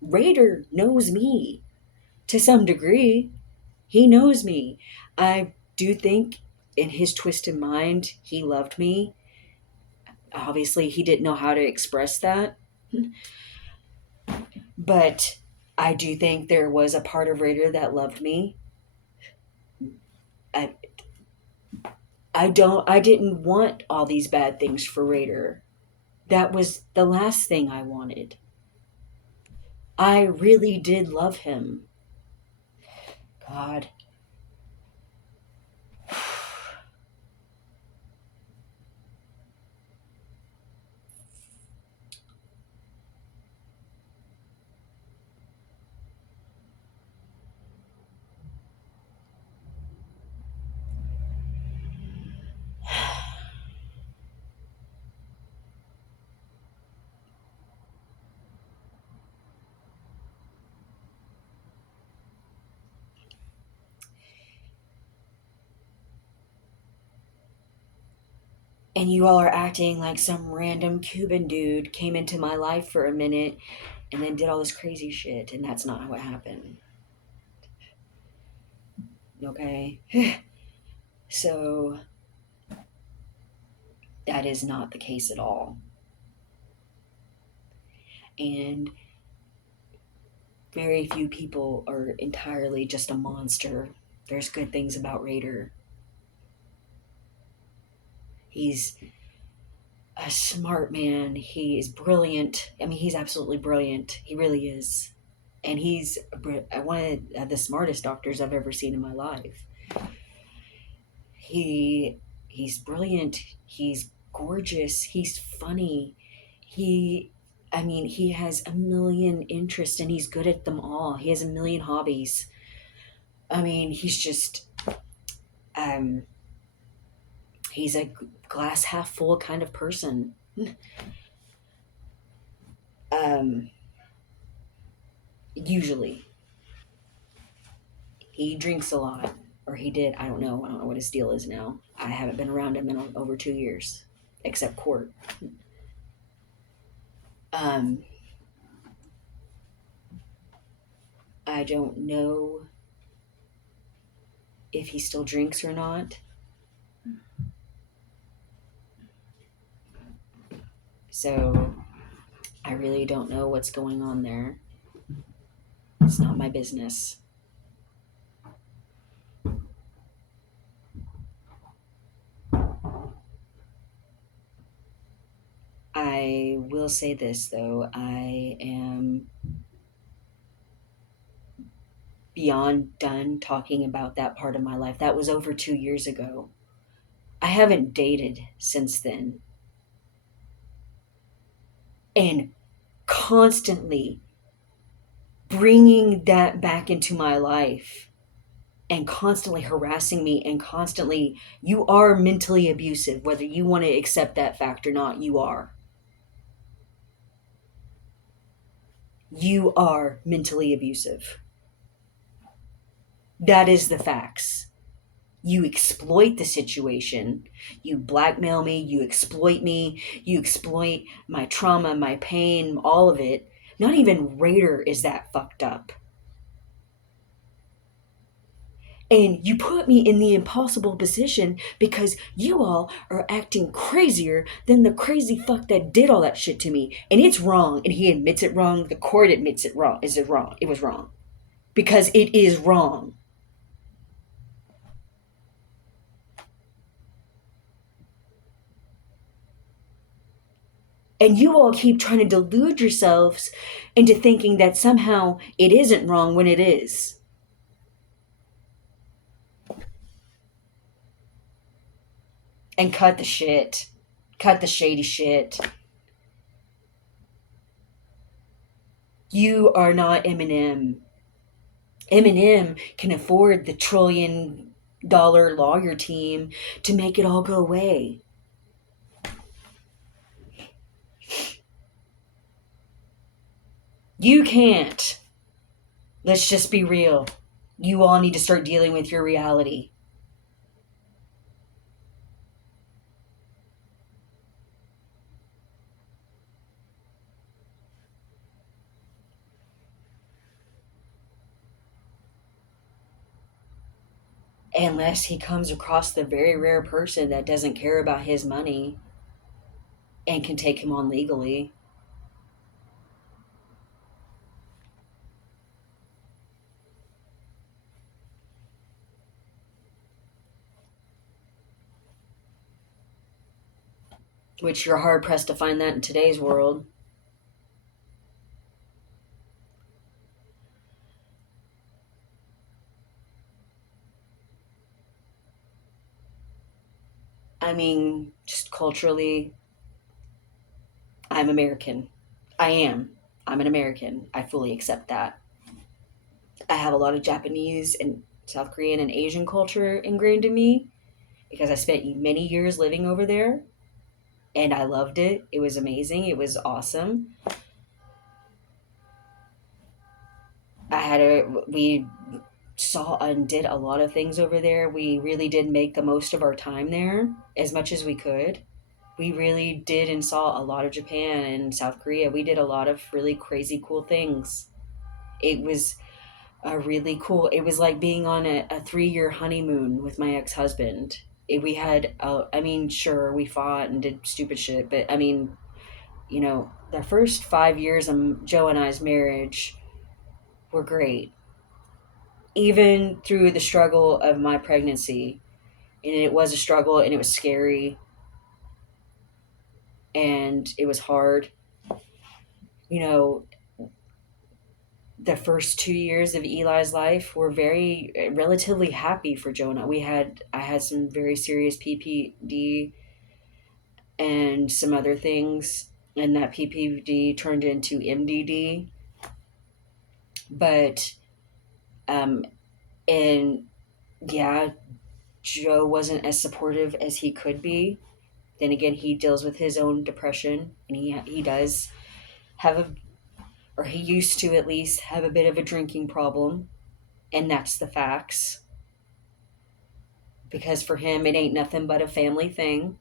Raider knows me to some degree. He knows me. I do think in his twisted mind, he loved me. Obviously, he didn't know how to express that. But I do think there was a part of Raider that loved me. I, I didn't want all these bad things for Raider. That was the last thing I wanted. I really did love him. God. And you all are acting like some random Cuban dude came into my life for a minute and then did all this crazy shit, and that's not what happened. Okay? So, that is not the case at all. And very few people are entirely just a monster. There's good things about Raider. He's a smart man. He is brilliant. I mean, he's absolutely brilliant. He really is. And he's one of the smartest doctors I've ever seen in my life. He's brilliant. He's gorgeous. He's funny. He I mean, he has a million interests and he's good at them all. He has a million hobbies. I mean, um he's a glass half full kind of person. Um Usually he drinks a lot, or he did. I don't know. I don't know what his deal is now. I haven't been around him in over 2 years, except court. Um, I don't know if he still drinks or not. So I really don't know what's going on there. It's not my business. I will say this though, I am beyond done talking about that part of my life. That was over 2 years ago. I haven't dated since then. And constantly bringing that back into my life and constantly harassing me and constantly, you are mentally abusive, whether you want to accept that fact or not, you are. You are mentally abusive. That is the facts. You exploit the situation. You blackmail me. You exploit me. You exploit my trauma, my pain, all of it. Not even Raider is that fucked up. And you put me in the impossible position because you all are acting crazier than the crazy fuck that did all that shit to me. And it's wrong. And he admits it wrong. The court admits it wrong. Is it wrong? It was wrong. Because it is wrong. And you all keep trying to delude yourselves into thinking that somehow it isn't wrong when it is. And cut the shit. Cut the shady shit. You are not Eminem. Eminem can afford the $1 trillion lawyer team to make it all go away. You can't. Let's just be real. You all need to start dealing with your reality. Unless he comes across the very rare person that doesn't care about his money and can take him on legally. Which you're hard pressed to find that in today's world. I mean, just culturally, I'm American. I am. I'm an American. I fully accept that. I have a lot of Japanese and South Korean and Asian culture ingrained in me because I spent many years living over there and I loved it. It was amazing. It was awesome. We saw and did a lot of things over there. We really did make the most of our time there as much as we could. We really did and saw a lot of Japan and South Korea. We did a lot of really crazy cool things. It was a really cool, it was like being on a 3 year honeymoon with my ex-husband. We had, I mean, sure, we fought and did stupid shit, but I mean, the first 5 years of Joe and I's marriage were great. Even through the struggle of my pregnancy, and it was a struggle and it was scary and it was hard. You know, the first 2 years of Eli's life were very relatively happy for Jonah. I had some very serious PPD and some other things, and that PPD turned into MDD. But and yeah, Joe wasn't as supportive as he could be. Then again, he deals with his own depression, and he does have a, or he used to at least have a bit of a drinking problem, and that's the facts. Because for him, it ain't nothing but a family thing.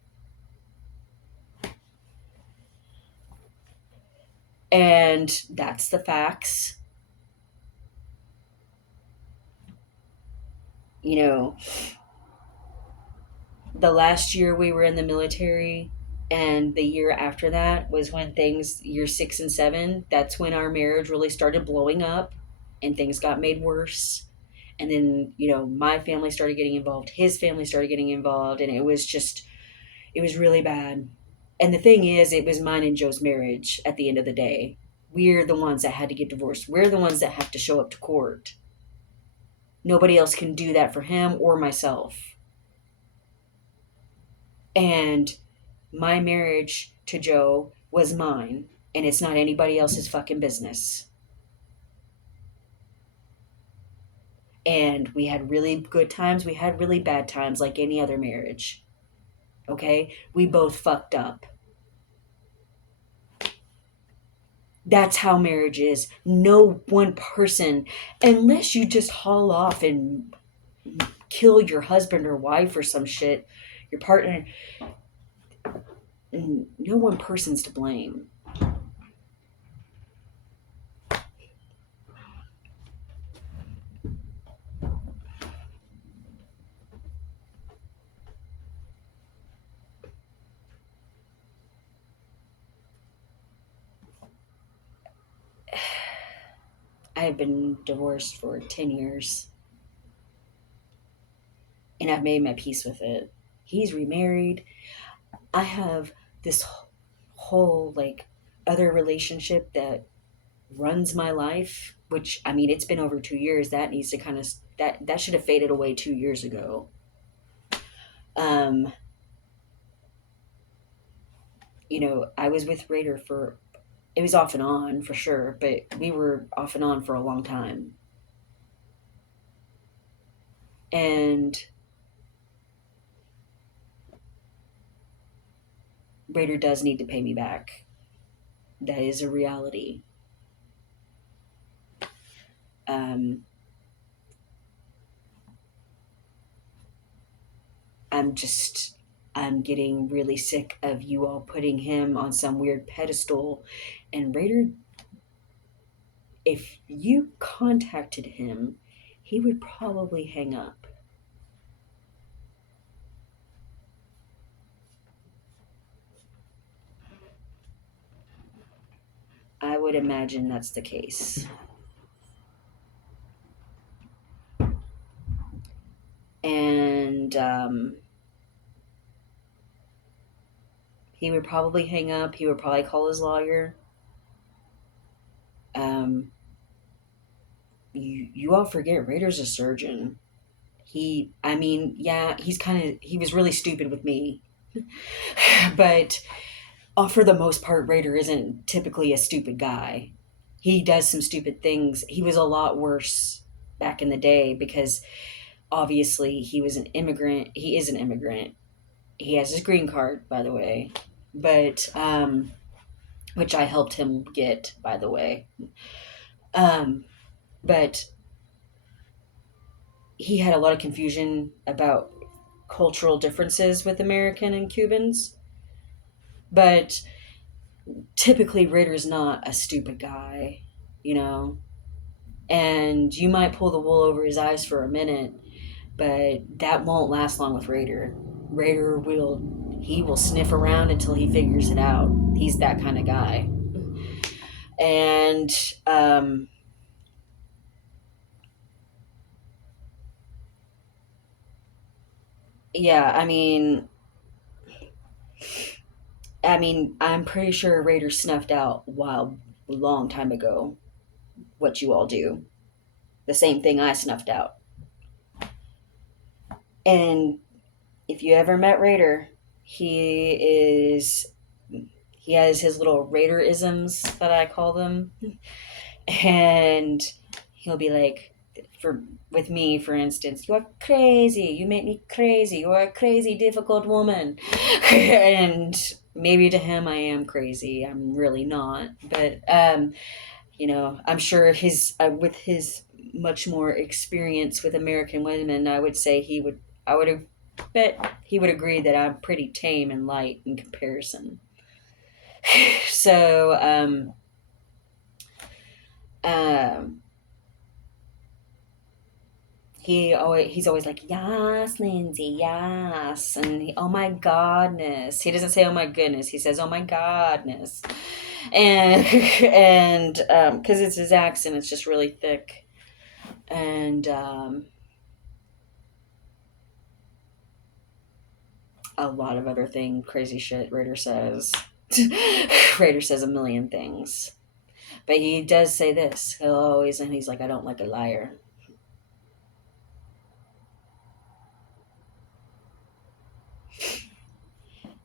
And that's the facts. You know, the last year we were in the military and the year after that was when things, year 6 and 7, that's when our marriage really started blowing up and things got made worse. And then, my family started getting involved, his family started getting involved, and it was really bad. And the thing is, it was mine and Joe's marriage at the end of the day. We're the ones that had to get divorced. We're the ones that have to show up to court. Nobody else can do that for him or myself. And my marriage to Joe was mine, and it's not anybody else's fucking business. And we had really good times, we had really bad times, like any other marriage. Okay? We both fucked up. That's how marriage is. No one person, unless you just haul off and kill your husband or wife or some shit, your partner, no one person's to blame. have been divorced for 10 years and I've made my peace with it. He's remarried. I have this whole like other relationship that runs my life, which I mean, it's been over 2 years. That needs to kind of, that should have faded away 2 years ago. Um, I was with Raider for, it was off and on for sure, but we were off and on for a long time. And Raider does need to pay me back. That is a reality. Um, I'm just, I'm getting really sick of you all putting him on some weird pedestal. And Raider, if you contacted him, he would probably hang up. I would imagine that's the case. And he would probably hang up. He would probably call his lawyer. Um, you all forget Raider's a surgeon. I mean, yeah, he was really stupid with me, but for the most part, Raider isn't typically a stupid guy. He does some stupid things. He was a lot worse back in the day because obviously he was an immigrant. He is an immigrant. He has his green card, by the way, but which I helped him get, by the way. Um, but he had a lot of confusion about cultural differences with American and Cubans. But typically, Raider's not a stupid guy, you know? And you might pull the wool over his eyes for a minute, but that won't last long with Raider. He will sniff around until he figures it out. He's that kind of guy. And, um, yeah, I'm pretty sure Raider snuffed out a long time ago what you all do. The same thing I snuffed out. And if you ever met Raider, he is he has his little Raider isms that I call them, and he'll be like, for with me, for instance, you are crazy. You make me crazy. You are a crazy, difficult woman, and maybe to him I am crazy. I'm really not, but I'm sure his with his much more experience with American women, I would say I would bet he would agree that I'm pretty tame and light in comparison. So, um, he's always like, yes, Lindsay, yes, and oh my godness. He doesn't say oh my goodness. He says oh my godness, and because it's his accent, it's just really thick, and a lot of other crazy shit Raider says. Raider says a million things. But he does say this. He'll always, and he's like, I don't like a liar.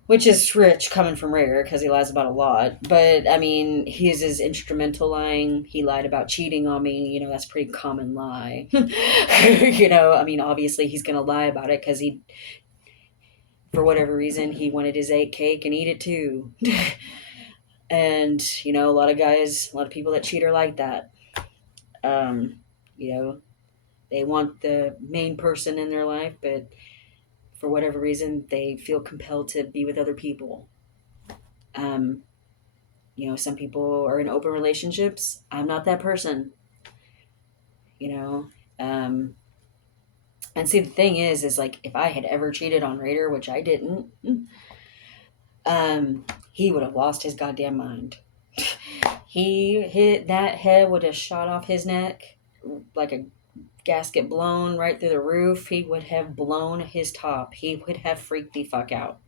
Which is rich coming from Raider because he lies about a lot. But I mean, he uses instrumental lying. He lied about cheating on me. That's a pretty common lie. I mean, obviously he's going to lie about it because for whatever reason, he wanted his cake and eat it too. And, a lot of guys, a lot of people that cheat are like that. Um, you know, they want the main person in their life, but for whatever reason, they feel compelled to be with other people. Um, some people are in open relationships. I'm not that person, you know. Um, and see, the thing is like if I had ever cheated on Raider, which I didn't, he would have lost his goddamn mind. He hit that head would have shot off his neck like a gasket blown right through the roof. He would have blown his top. He would have freaked the fuck out.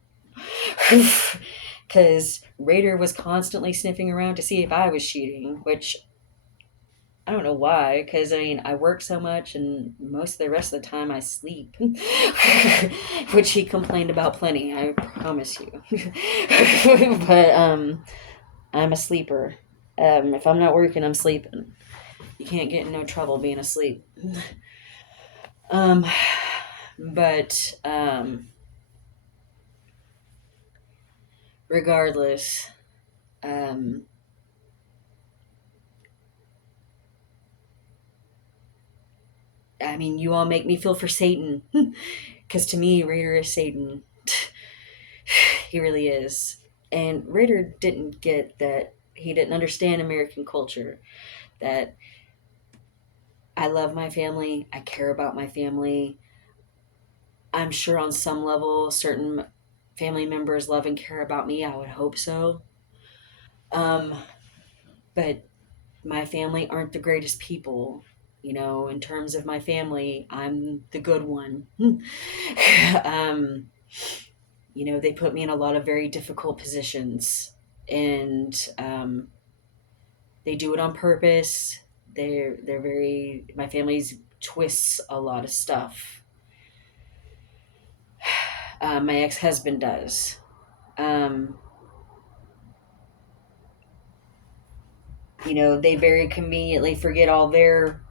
Because Raider was constantly sniffing around to see if I was cheating, which I don't know why. Because I mean, I work so much, and most of the rest of the time I sleep, which he complained about plenty. I promise you. But I'm a sleeper. If I'm not working, I'm sleeping. You can't get in no trouble being asleep. Um, but regardless, um, I mean, you all make me feel for Satan, because to me, Raider is Satan. He really is. And Raider didn't get that. He didn't understand American culture. That I love my family. I care about my family. I'm sure on some level, certain family members love and care about me. I would hope so. Um, but my family aren't the greatest people. You know, in terms of my family, I'm the good one. um, you know, they put me in a lot of very difficult positions, and they do it on purpose. They're very, my family's twists a lot of stuff. My ex husband does. Um, you know, they very conveniently forget all their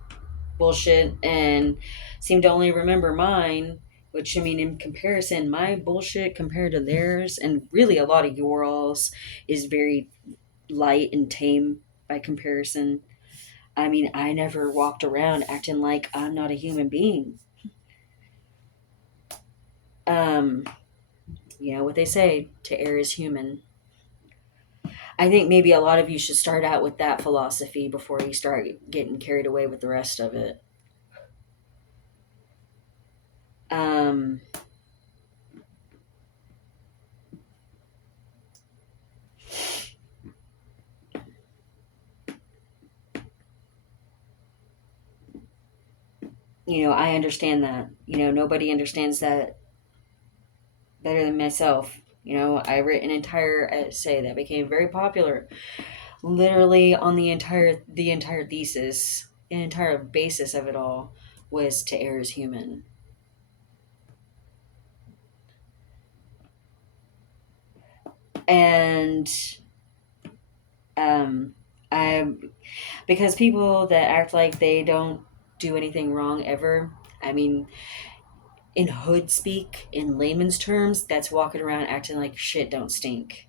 bullshit and seem to only remember mine, which I mean, in comparison, my bullshit compared to theirs, and really a lot of yours, is very light and tame by comparison. I mean, I never walked around acting like I'm not a human being. Um, you know what they say, to err is human. I think maybe a lot of you should start out with that philosophy before you start getting carried away with the rest of it. Um, you know, I understand that. You know, nobody understands that better than myself. You know, I wrote an entire essay that became very popular, literally on the entire thesis, the entire basis of it all was to err as human. And um, I because people that act like they don't do anything wrong ever. I mean, in hood speak, in layman's terms, that's walking around acting like shit don't stink.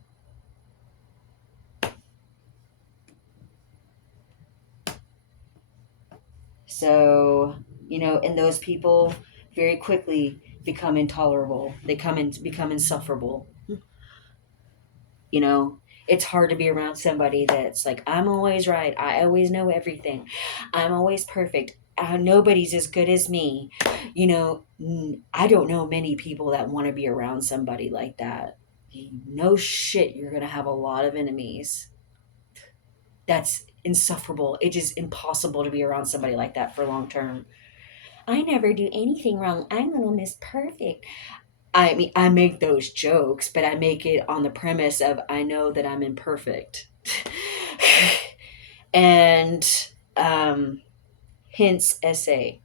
So, you know, and those people very quickly become intolerable. They come and become insufferable. You know, it's hard to be around somebody that's like, I'm always right. I always know everything. I'm always perfect. Nobody's as good as me. You know, I don't know many people that want to be around somebody like that. No shit, you're going to have a lot of enemies. That's insufferable. It is impossible to be around somebody like that for long term. I never do anything wrong. I'm little Miss Perfect. I mean, I make those jokes, but I make it on the premise of I know that I'm imperfect. And um, hence essay,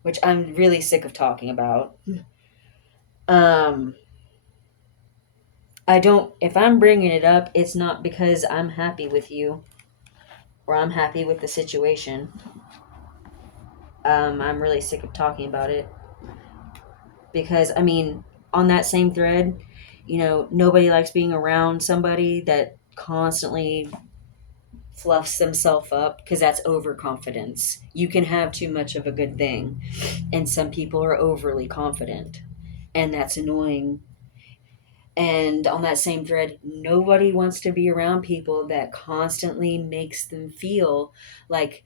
which I'm really sick of talking about. Um, I don't, if I'm bringing it up, it's not because I'm happy with you or I'm happy with the situation. I'm really sick of talking about it because, I mean, on that same thread, you know, nobody likes being around somebody that constantly fluffs themselves up because that's overconfidence. You can have too much of a good thing, and some people are overly confident, and that's annoying. And on that same thread, nobody wants to be around people that constantly makes them feel like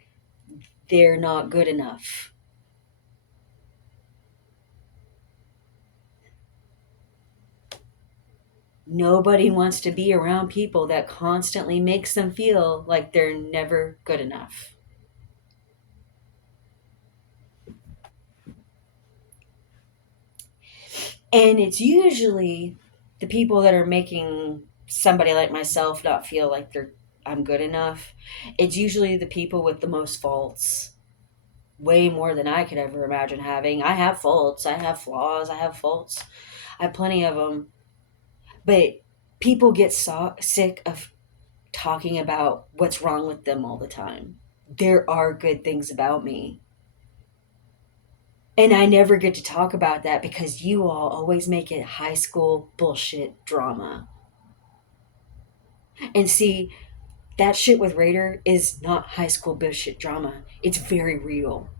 they're not good enough. Nobody wants to be around people that constantly makes them feel like they're never good enough. And it's usually the people that are making somebody like myself not feel like I'm good enough. It's usually the people with the most faults, way more than I could ever imagine having. I have faults, I have flaws, I have faults. I have plenty of them. But people get sick of talking about what's wrong with them all the time. There are good things about me. And I never get to talk about that because you all always make it high school bullshit drama. And see, that shit with Raider is not high school bullshit drama. It's very real.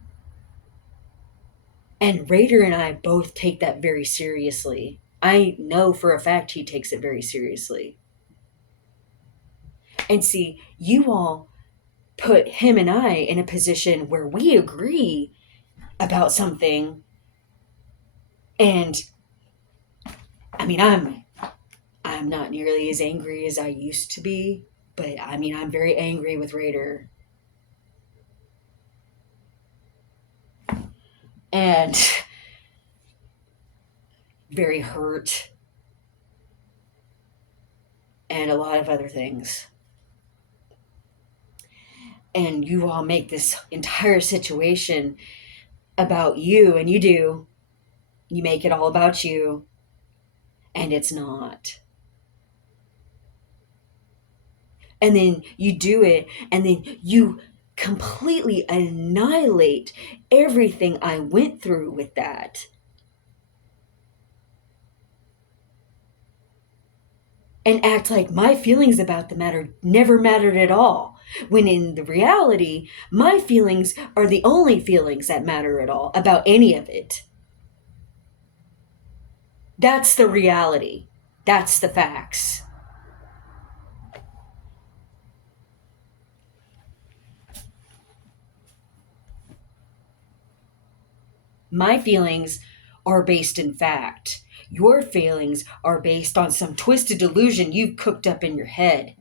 And Raider and I both take that very seriously. I know for a fact he takes it very seriously. And see, you all put him and I in a position where we agree about something. And I mean, I'm not nearly as angry as I used to be, but I mean, I'm very angry with Raider. And very hurt and a lot of other things. And you all make this entire situation about you, and you make it all about you, and it's not. And then you do it, and then you completely annihilate everything I went through with that. And act like my feelings about the matter never mattered at all. When in the reality, my feelings are the only feelings that matter at all about any of it. That's the reality. That's the facts. My feelings are based in fact. Your feelings are based on some twisted delusion you've cooked up in your head.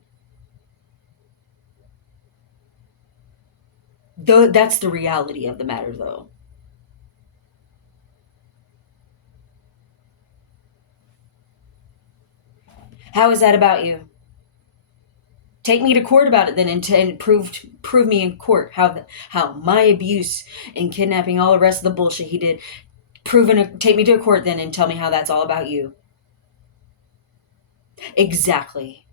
Though that's the reality of the matter, though. How is that about you? Take me to court about it then, and prove me in court how my abuse and kidnapping, all the rest of the bullshit he did, take me to a court then and tell me how that's all about you. Exactly.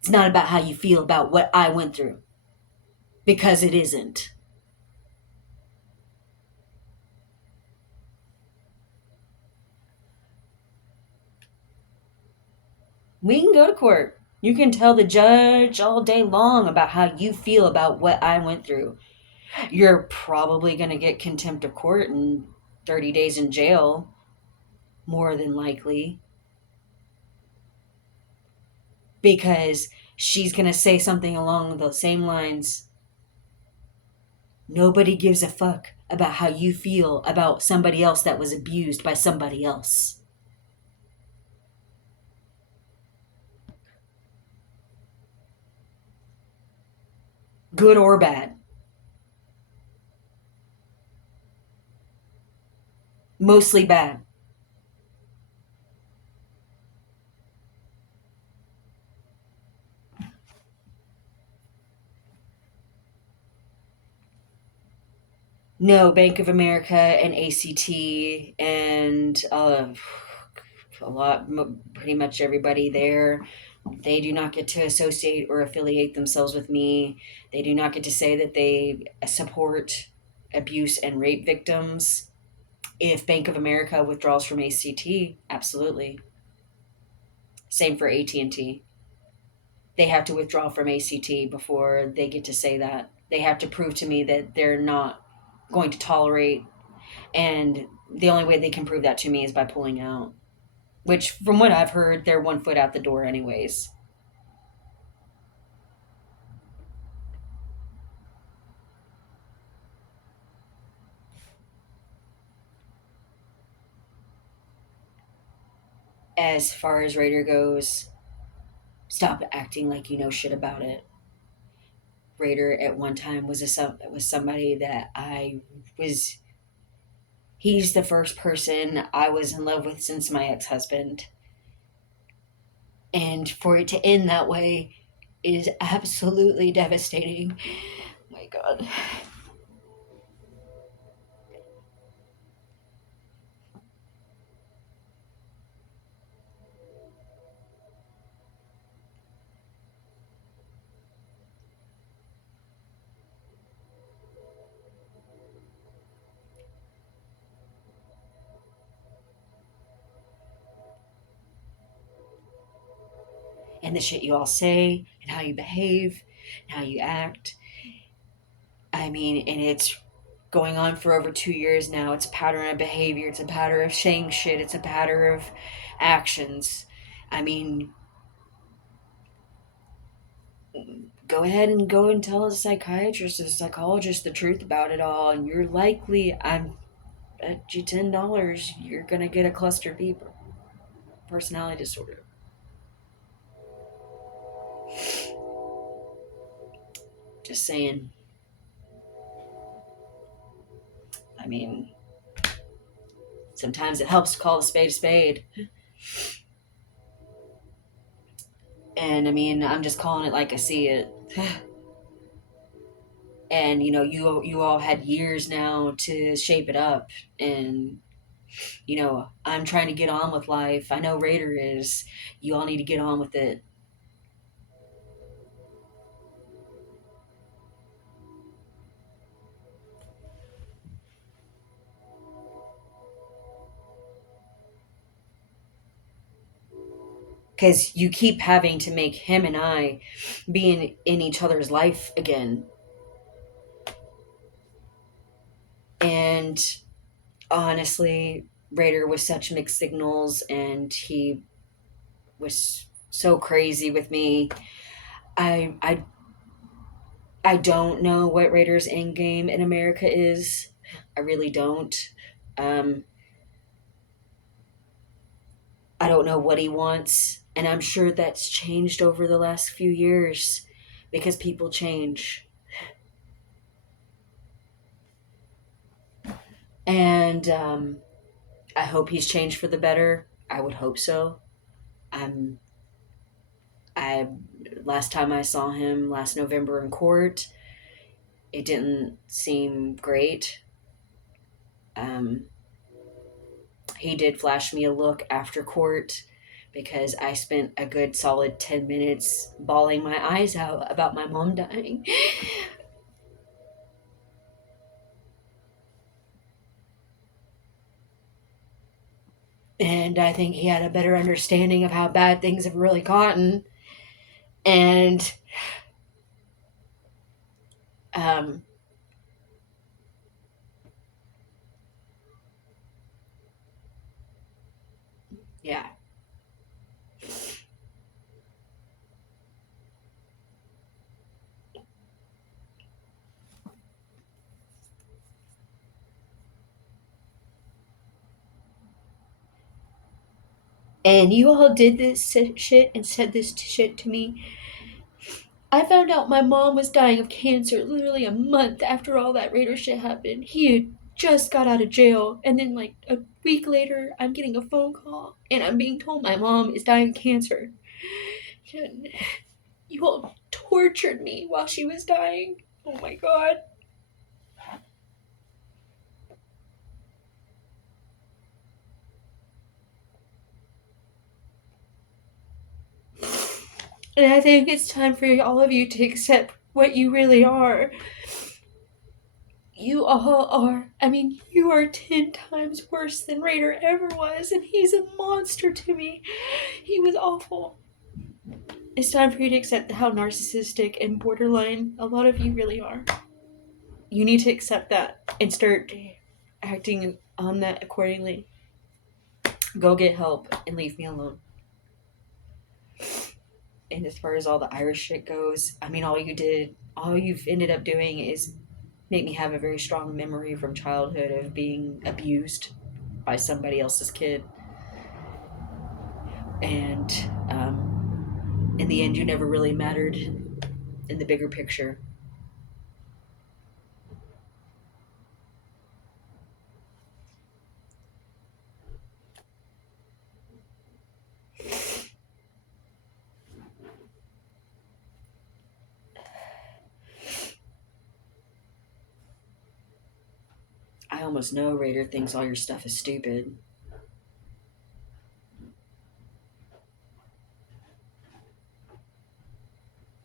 It's not about how you feel about what I went through, because it isn't. We can go to court. You can tell the judge all day long about how you feel about what I went through. You're probably going to get contempt of court and 30 days in jail, more than likely, because she's going to say something along the same lines. Nobody gives a fuck about how you feel about somebody else that was abused by somebody else. Good or bad. Mostly bad. No, Bank of America and ACT and pretty much everybody there. They do not get to associate or affiliate themselves with me. They do not get to say that they support abuse and rape victims. If Bank of America withdraws from ACT, absolutely. Same for AT&T. They have to withdraw from ACT before they get to say that. They have to prove to me that they're not going to tolerate, and the only way they can prove that to me is by pulling out. Which, from what I've heard, they're 1 foot out the door, anyways. as far as Raider goes, stop acting like you know shit about it. Raider at one time was somebody that I was. He's the first person I was in love with since my ex husband, and for it to end that way is absolutely devastating. Oh my God. And the shit you all say and how you behave and how you act. I mean, and it's going on for over 2 years now. It's a pattern of behavior. It's a pattern of saying shit. It's a pattern of actions. I mean, go ahead and go and tell a psychiatrist, a psychologist the truth about it all, and you're likely, I'm bet you $10, you're gonna get a cluster B personality disorder. Just saying. I mean, sometimes it helps to call a spade a spade. And I mean, I'm just calling it like I see it. And you all had years now to shape it up, and I'm trying to get on with life. I know Raider is. You all need to get on with it. Because you keep having to make him and I be in each other's life again. And honestly, Raider was such mixed signals, and he was so crazy with me. I don't know what Raider's end game in America is. I really don't. Um, I don't know what he wants, and I'm sure that's changed over the last few years because people change. And I hope he's changed for the better. I would hope so. I'm I Last time I saw him last November in court, it didn't seem great. Um, he did flash me a look after court because I spent a good solid 10 minutes bawling my eyes out about my mom dying. And I think he had a better understanding of how bad things have really gotten. And um, yeah. And you all did this shit and said this shit to me. I found out my mom was dying of cancer literally a month after all that Raider shit happened. He had just got out of jail, and then like a week later, I'm getting a phone call, and I'm being told my mom is dying of cancer. And you all tortured me while she was dying. Oh my God. And I think it's time for all of you to accept what you really are. You all are. I mean, you are 10 times worse than Raider ever was, and he's a monster to me. He was awful. It's time for you to accept how narcissistic and borderline a lot of you really are. You need to accept that and start acting on that accordingly. Go get help and leave me alone. And as far as all the Irish shit goes, I mean, all you've ended up doing is make me have a very strong memory from childhood of being abused by somebody else's kid. And in the end, you never really mattered in the bigger picture. I almost know Raider thinks all your stuff is stupid.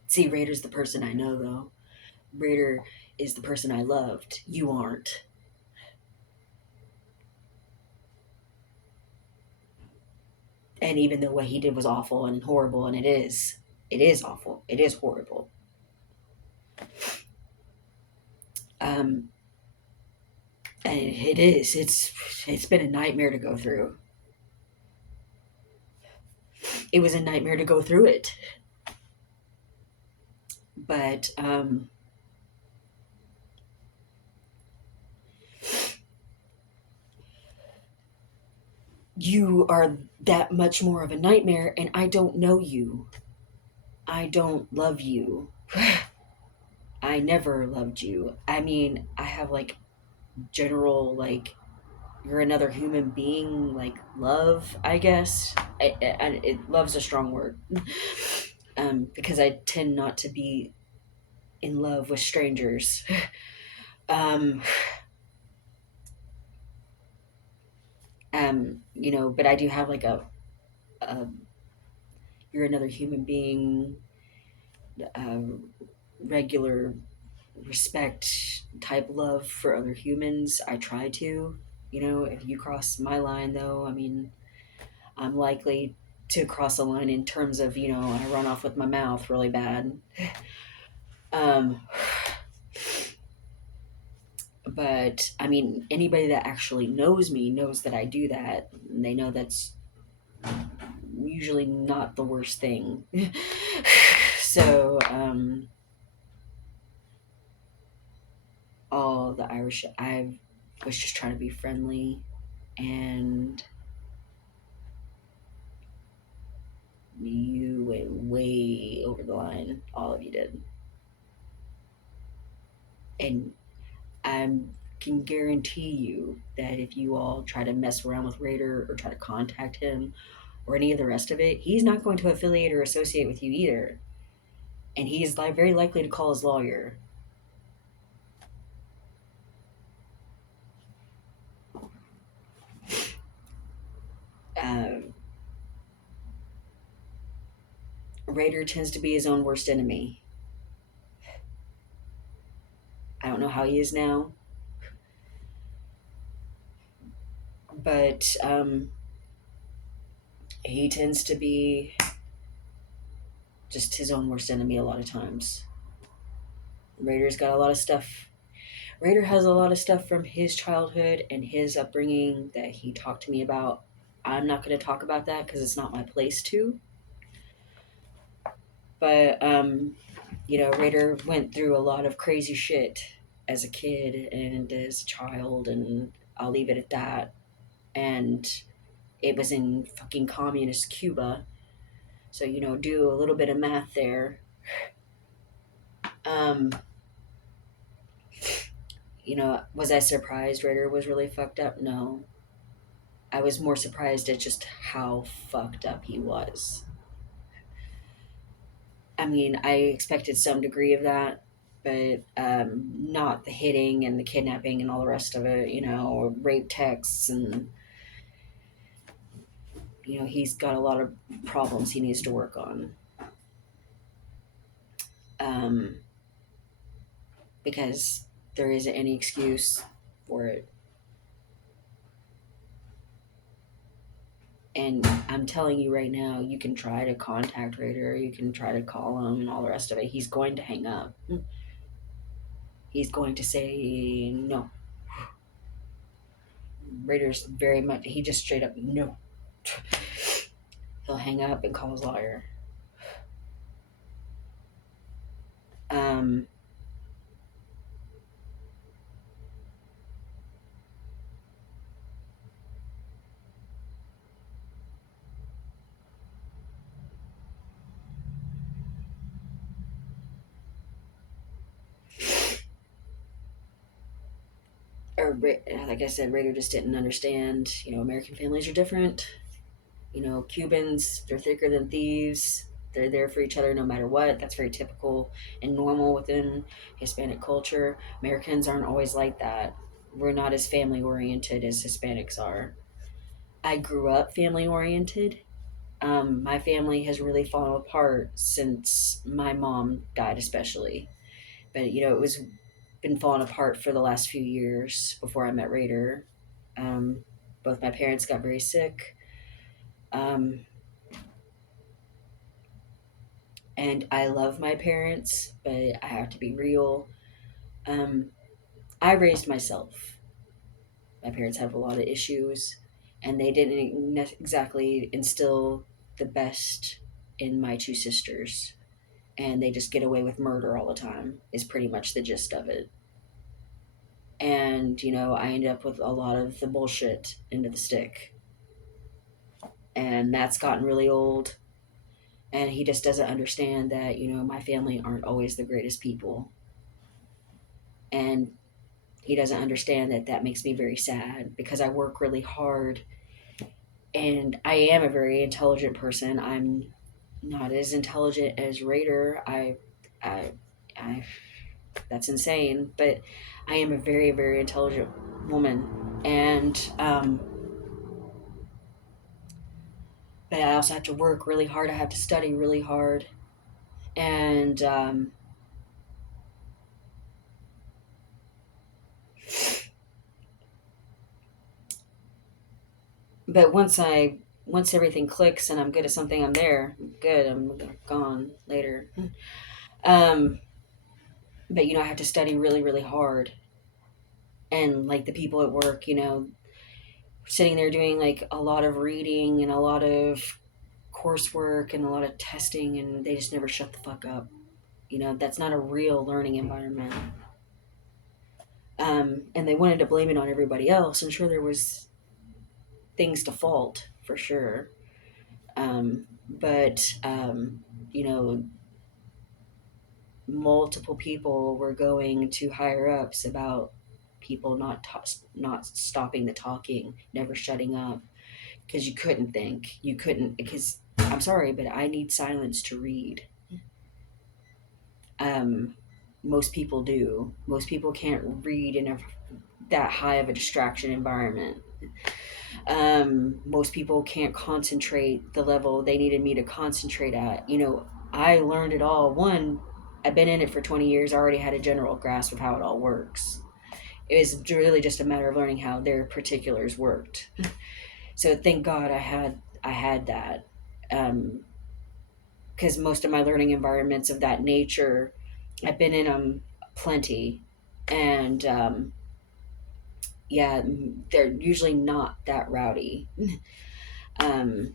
See, Raider's the person I know, though. Raider is the person I loved. You aren't. And even though what he did was awful and horrible, and it is awful, it is horrible. Um, and it is. It's been a nightmare to go through. It was a nightmare to go through it. But you are that much more of a nightmare, and I don't know you. I don't love you. I never loved you. I mean, I have like general like you're another human being like love, I guess. Love's a strong word. Because I tend not to be in love with strangers. um but I do have like a you're another human being, um regular respect type love for other humans. I try to, if you cross my line though, I mean, I'm likely to cross a line in terms of, I run off with my mouth really bad. Um, but I mean, anybody that actually knows me knows that I do that. And they know that's usually not the worst thing. So, all the Irish, I was just trying to be friendly, and you went way over the line. All of you did. And I can guarantee you that if you all try to mess around with Raider or try to contact him or any of the rest of it, he's not going to affiliate or associate with you either. And he's like very likely to call his lawyer. Um, Raider tends to be his own worst enemy. I don't know how he is now, but he tends to be just his own worst enemy a lot of times. Raider's got a lot of stuff. Raider has a lot of stuff from his childhood and his upbringing that he talked to me about. I'm not going to talk about that because it's not my place to. But Raider went through a lot of crazy shit as a kid and as a child, and I'll leave it at that. And it was in fucking communist Cuba, so do a little bit of math there. Um, was I surprised Raider was really fucked up? No, I was more surprised at just how fucked up he was. I mean, I expected some degree of that, but not the hitting and the kidnapping and all the rest of it, rape texts. And, he's got a lot of problems he needs to work on. Um, because there isn't any excuse for it. And I'm telling you right now, you can try to contact Raider, you can try to call him and all the rest of it. He's going to hang up. He's going to say no. Raider's very much, he just straight up no. He'll hang up and call his lawyer. Um, like I said, Raider just didn't understand. American families are different. Cubans, they're thicker than thieves. They're there for each other no matter what. That's very typical and normal within Hispanic culture. Americans aren't always like that. We're not as family oriented as Hispanics are. I grew up family oriented. My family has really fallen apart since my mom died, especially. But it was been falling apart for the last few years before I met Raider. Um, Both my parents got very sick. Um, and I love my parents, but I have to be real. Um, I raised myself. My parents have a lot of issues, and they didn't exactly instill the best in my two sisters. And they just get away with murder all the time, is pretty much the gist of it. And, I ended up with a lot of the bullshit into the stick. And that's gotten really old. And he just doesn't understand that, my family aren't always the greatest people. And he doesn't understand that that makes me very sad because I work really hard and I am a very intelligent person. I'm not as intelligent as Raider. I, I, that's insane, but I am a very, very intelligent woman. And, but I also have to work really hard. I have to study really hard. And, but once everything clicks and I'm good at something, I'm there. I'm good. I'm gone later. Um, but I have to study really, really hard. And like the people at work, sitting there doing like a lot of reading and a lot of coursework and a lot of testing, and they just never shut the fuck up. That's not a real learning environment. And they wanted to blame it on everybody else, and sure there was things to fault for sure. But you know, multiple people were going to higher ups about people not stopping the talking, never shutting up, because you couldn't think, you couldn't, because I'm sorry, but I need silence to read. Um, Most people do. Most people can't read in that high of a distraction environment. Most people can't concentrate the level they needed me to concentrate at. I learned it all. One, I've been in it for 20 years. I already had a general grasp of how it all works. It was really just a matter of learning how their particulars worked. So thank God I had that. Because most of my learning environments of that nature, I've been in them plenty. And yeah, they're usually not that rowdy. Um,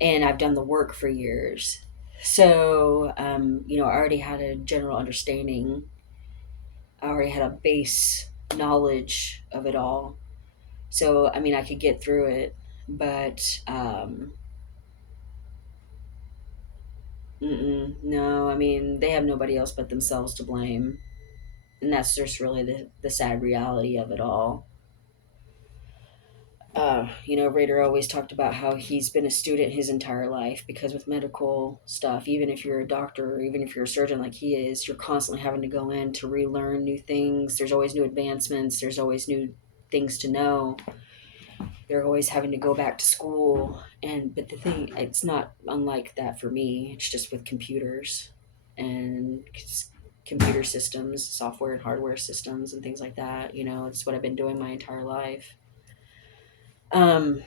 and I've done the work for years. So, I already had a general understanding. I already had a base knowledge of it all. So, I mean, I could get through it. But, no, I mean, they have nobody else but themselves to blame. And that's just really the sad reality of it all. Raider always talked about how he's been a student his entire life because with medical stuff, even if you're a doctor or even if you're a surgeon like he is, you're constantly having to go in to relearn new things. There's always new advancements, there's always new things to know. They're always having to go back to school. But the thing, it's not unlike that for me. It's just with computers and computer systems, software and hardware systems and things like that. It's what I've been doing my entire life. Um,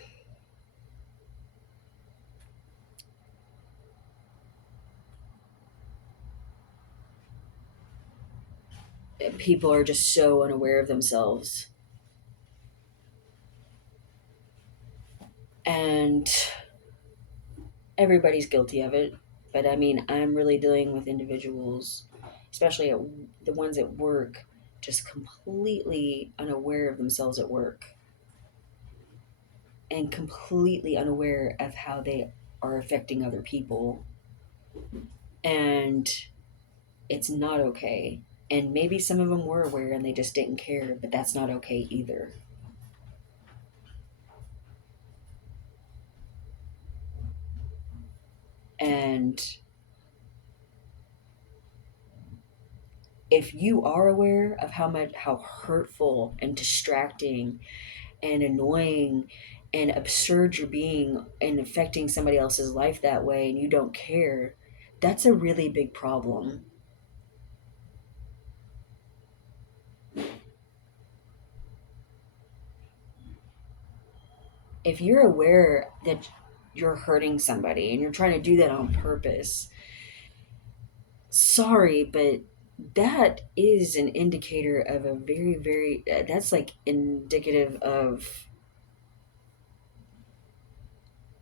People are just so unaware of themselves, and everybody's guilty of it. But I mean, I'm really dealing with individuals, especially the ones at work, just completely unaware of themselves at work and completely unaware of how they are affecting other people. And it's not okay. And maybe some of them were aware and they just didn't care, but that's not okay either. And if you are aware of how hurtful and distracting and annoying and absurd you're being and affecting somebody else's life that way and you don't care, that's a really big problem. If you're aware that you're hurting somebody and you're trying to do that on purpose, sorry, but that is an indicator of a very, very, that's like indicative of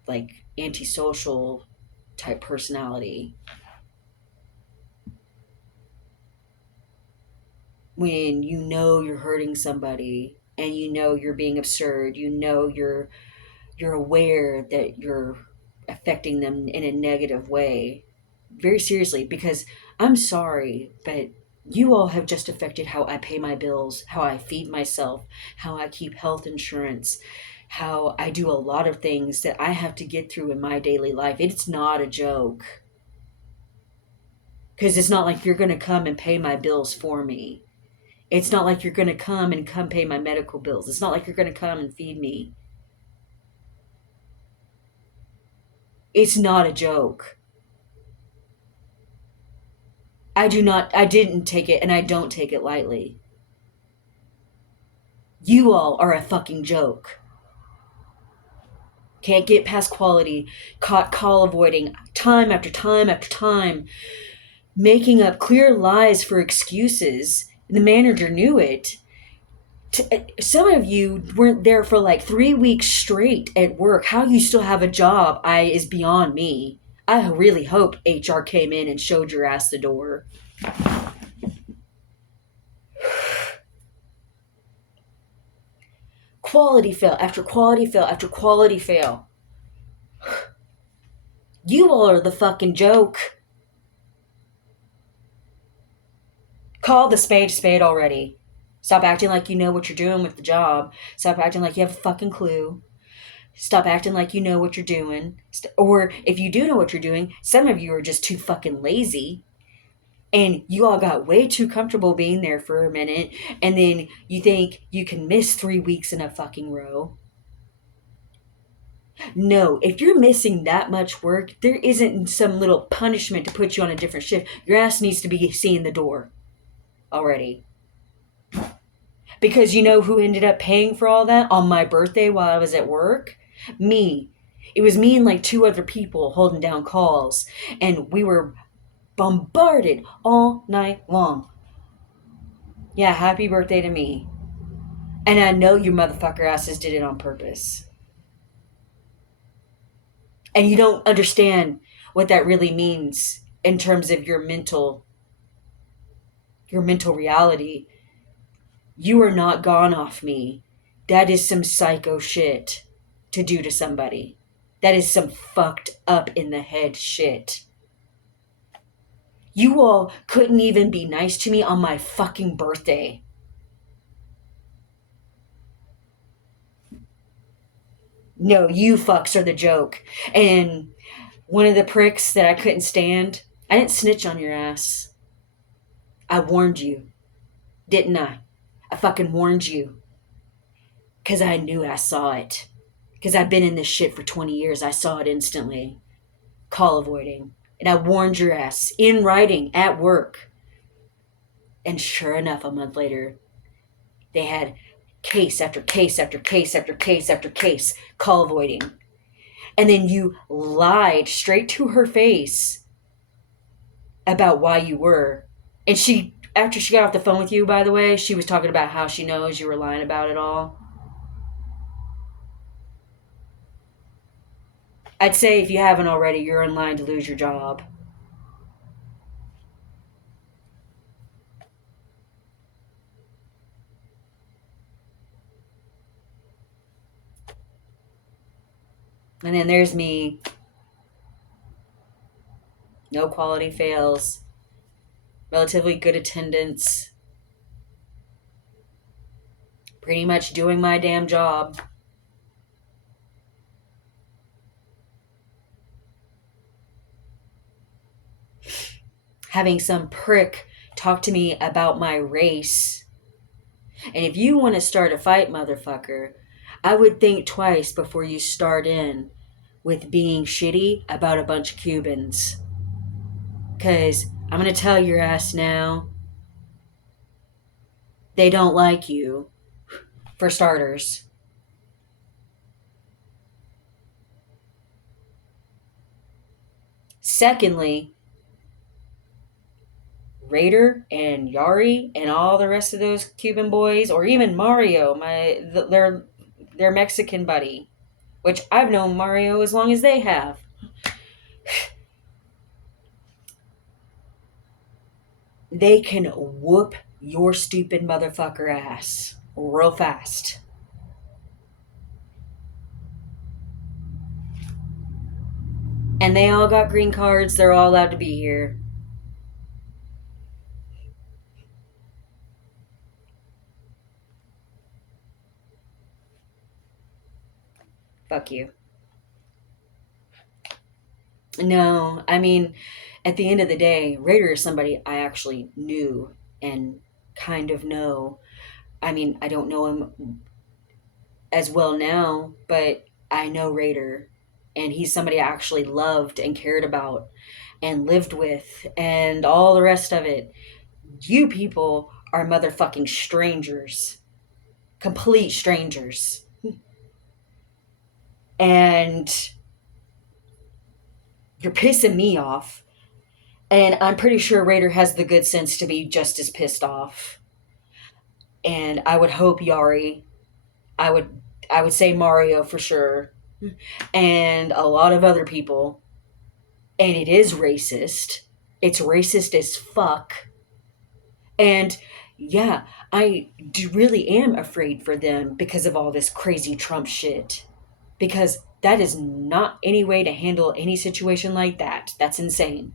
like antisocial type personality. When you know you're hurting somebody and you know you're being absurd, you know you're aware that you're affecting them in a negative way, very seriously, because I'm sorry, but you all have just affected how I pay my bills, how I feed myself, how I keep health insurance, how I do a lot of things that I have to get through in my daily life. It's not a joke. Because it's not like you're going to come and pay my bills for me. It's not like you're going to come pay my medical bills. It's not like you're going to come and feed me. It's not a joke. I didn't take it and I don't take it lightly. You all are a fucking joke. Can't get past quality, caught call avoiding time after time after time, making up clear lies for excuses. The manager knew it. Some of you weren't there for like 3 weeks straight at work. How you still have a job is beyond me. I really hope HR came in and showed your ass the door. Quality fail after quality fail after quality fail. You all are the fucking joke. Call the spade already. Stop acting like you know what you're doing with the job. Stop acting like you have a fucking clue. Stop acting like you know what you're doing. Or if you do know what you're doing, some of you are just too fucking lazy. And you all got way too comfortable being there for a minute. And then you think you can miss 3 weeks in a fucking row. No, if you're missing that much work, there isn't some little punishment to put you on a different shift. Your ass needs to be seeing the door already. Because you know who ended up paying for all that on my birthday while I was at work? Me. It was me and like two other people holding down calls, and we were bombarded all night long. Yeah, happy birthday to me. And I know you motherfucker asses did it on purpose. And you don't understand what that really means in terms of your mental reality. You are not gone off me. That is some psycho shit to do to somebody. That is some fucked up in the head shit. You all couldn't even be nice to me on my fucking birthday. No, you fucks are the joke. And one of the pricks that I couldn't stand, I didn't snitch on your ass. I warned you, didn't I? I fucking warned you. Because I knew I saw it. Because I've been in this shit for 20 years. I saw it instantly. Call avoiding. And I warned your ass in writing at work. And sure enough, a month later, they had case after case after case after case after case call avoiding. And then you lied straight to her face about why you were. And she, after she got off the phone with you, by the way, she was talking about how she knows you were lying about it all. I'd say if you haven't already, you're in line to lose your job. And then there's me, no quality fails, relatively good attendance, pretty much doing my damn job. Having some prick talk to me about my race. And if you want to start a fight, motherfucker, I would think twice before you start in with being shitty about a bunch of Cubans. Because I'm going to tell your ass now, they don't like you, for starters. Secondly, Raider and Yari and all the rest of those Cuban boys, or even Mario, their Mexican buddy, which I've known Mario as long as they have. They can whoop your stupid motherfucker ass real fast. And they all got green cards. They're all allowed to be here. Fuck you. No, I mean, at the end of the day, Raider is somebody I actually knew and kind of know. I mean, I don't know him as well now, but I know Raider. And he's somebody I actually loved and cared about and lived with and all the rest of it. You people are motherfucking strangers. Complete strangers. And you're pissing me off. And I'm pretty sure Raider has the good sense to be just as pissed off. And I would hope Yari, I would I would say Mario for sure, and a lot of other people. And it is racist. It's racist as fuck. And yeah, I really am afraid for them because of all this crazy Trump shit. Because that is not any way to handle any situation like that. That's insane.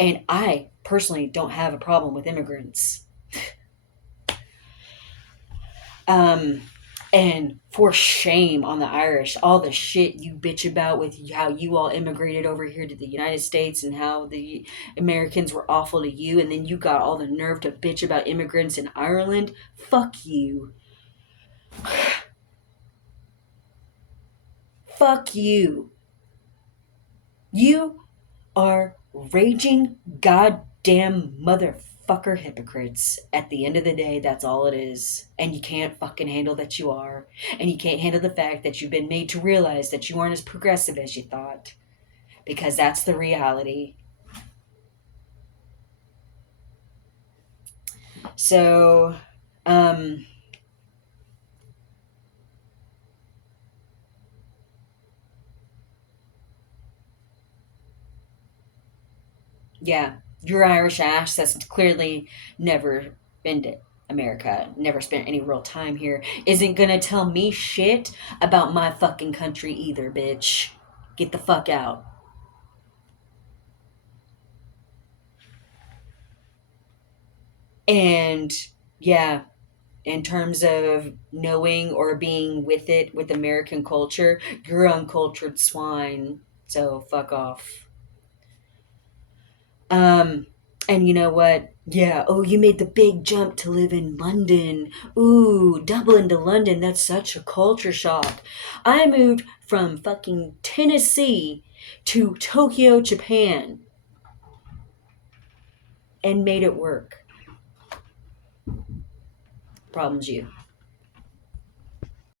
And I personally don't have a problem with immigrants. Um, and for shame on the Irish, all the shit you bitch about with how you all immigrated over here to the United States and how the Americans were awful to you, and then you got all the nerve to bitch about immigrants in Ireland. Fuck you. Fuck you. You are raging goddamn motherfucker hypocrites. At the end of the day, that's all it is. And you can't fucking handle that you are. And you can't handle the fact that you've been made to realize that you aren't as progressive as you thought. Because that's the reality. So, um, yeah, your Irish ass that's clearly never been to America, never spent any real time here, isn't gonna tell me shit about my fucking country either, bitch. Get the fuck out. And yeah, in terms of knowing or being with it with American culture, you're uncultured swine. So fuck off. Um, and you know what? Yeah, oh, you made the big jump to live in London. Ooh, Dublin to London, that's such a culture shock. I moved from fucking Tennessee to Tokyo, Japan, and made it work. Problems you.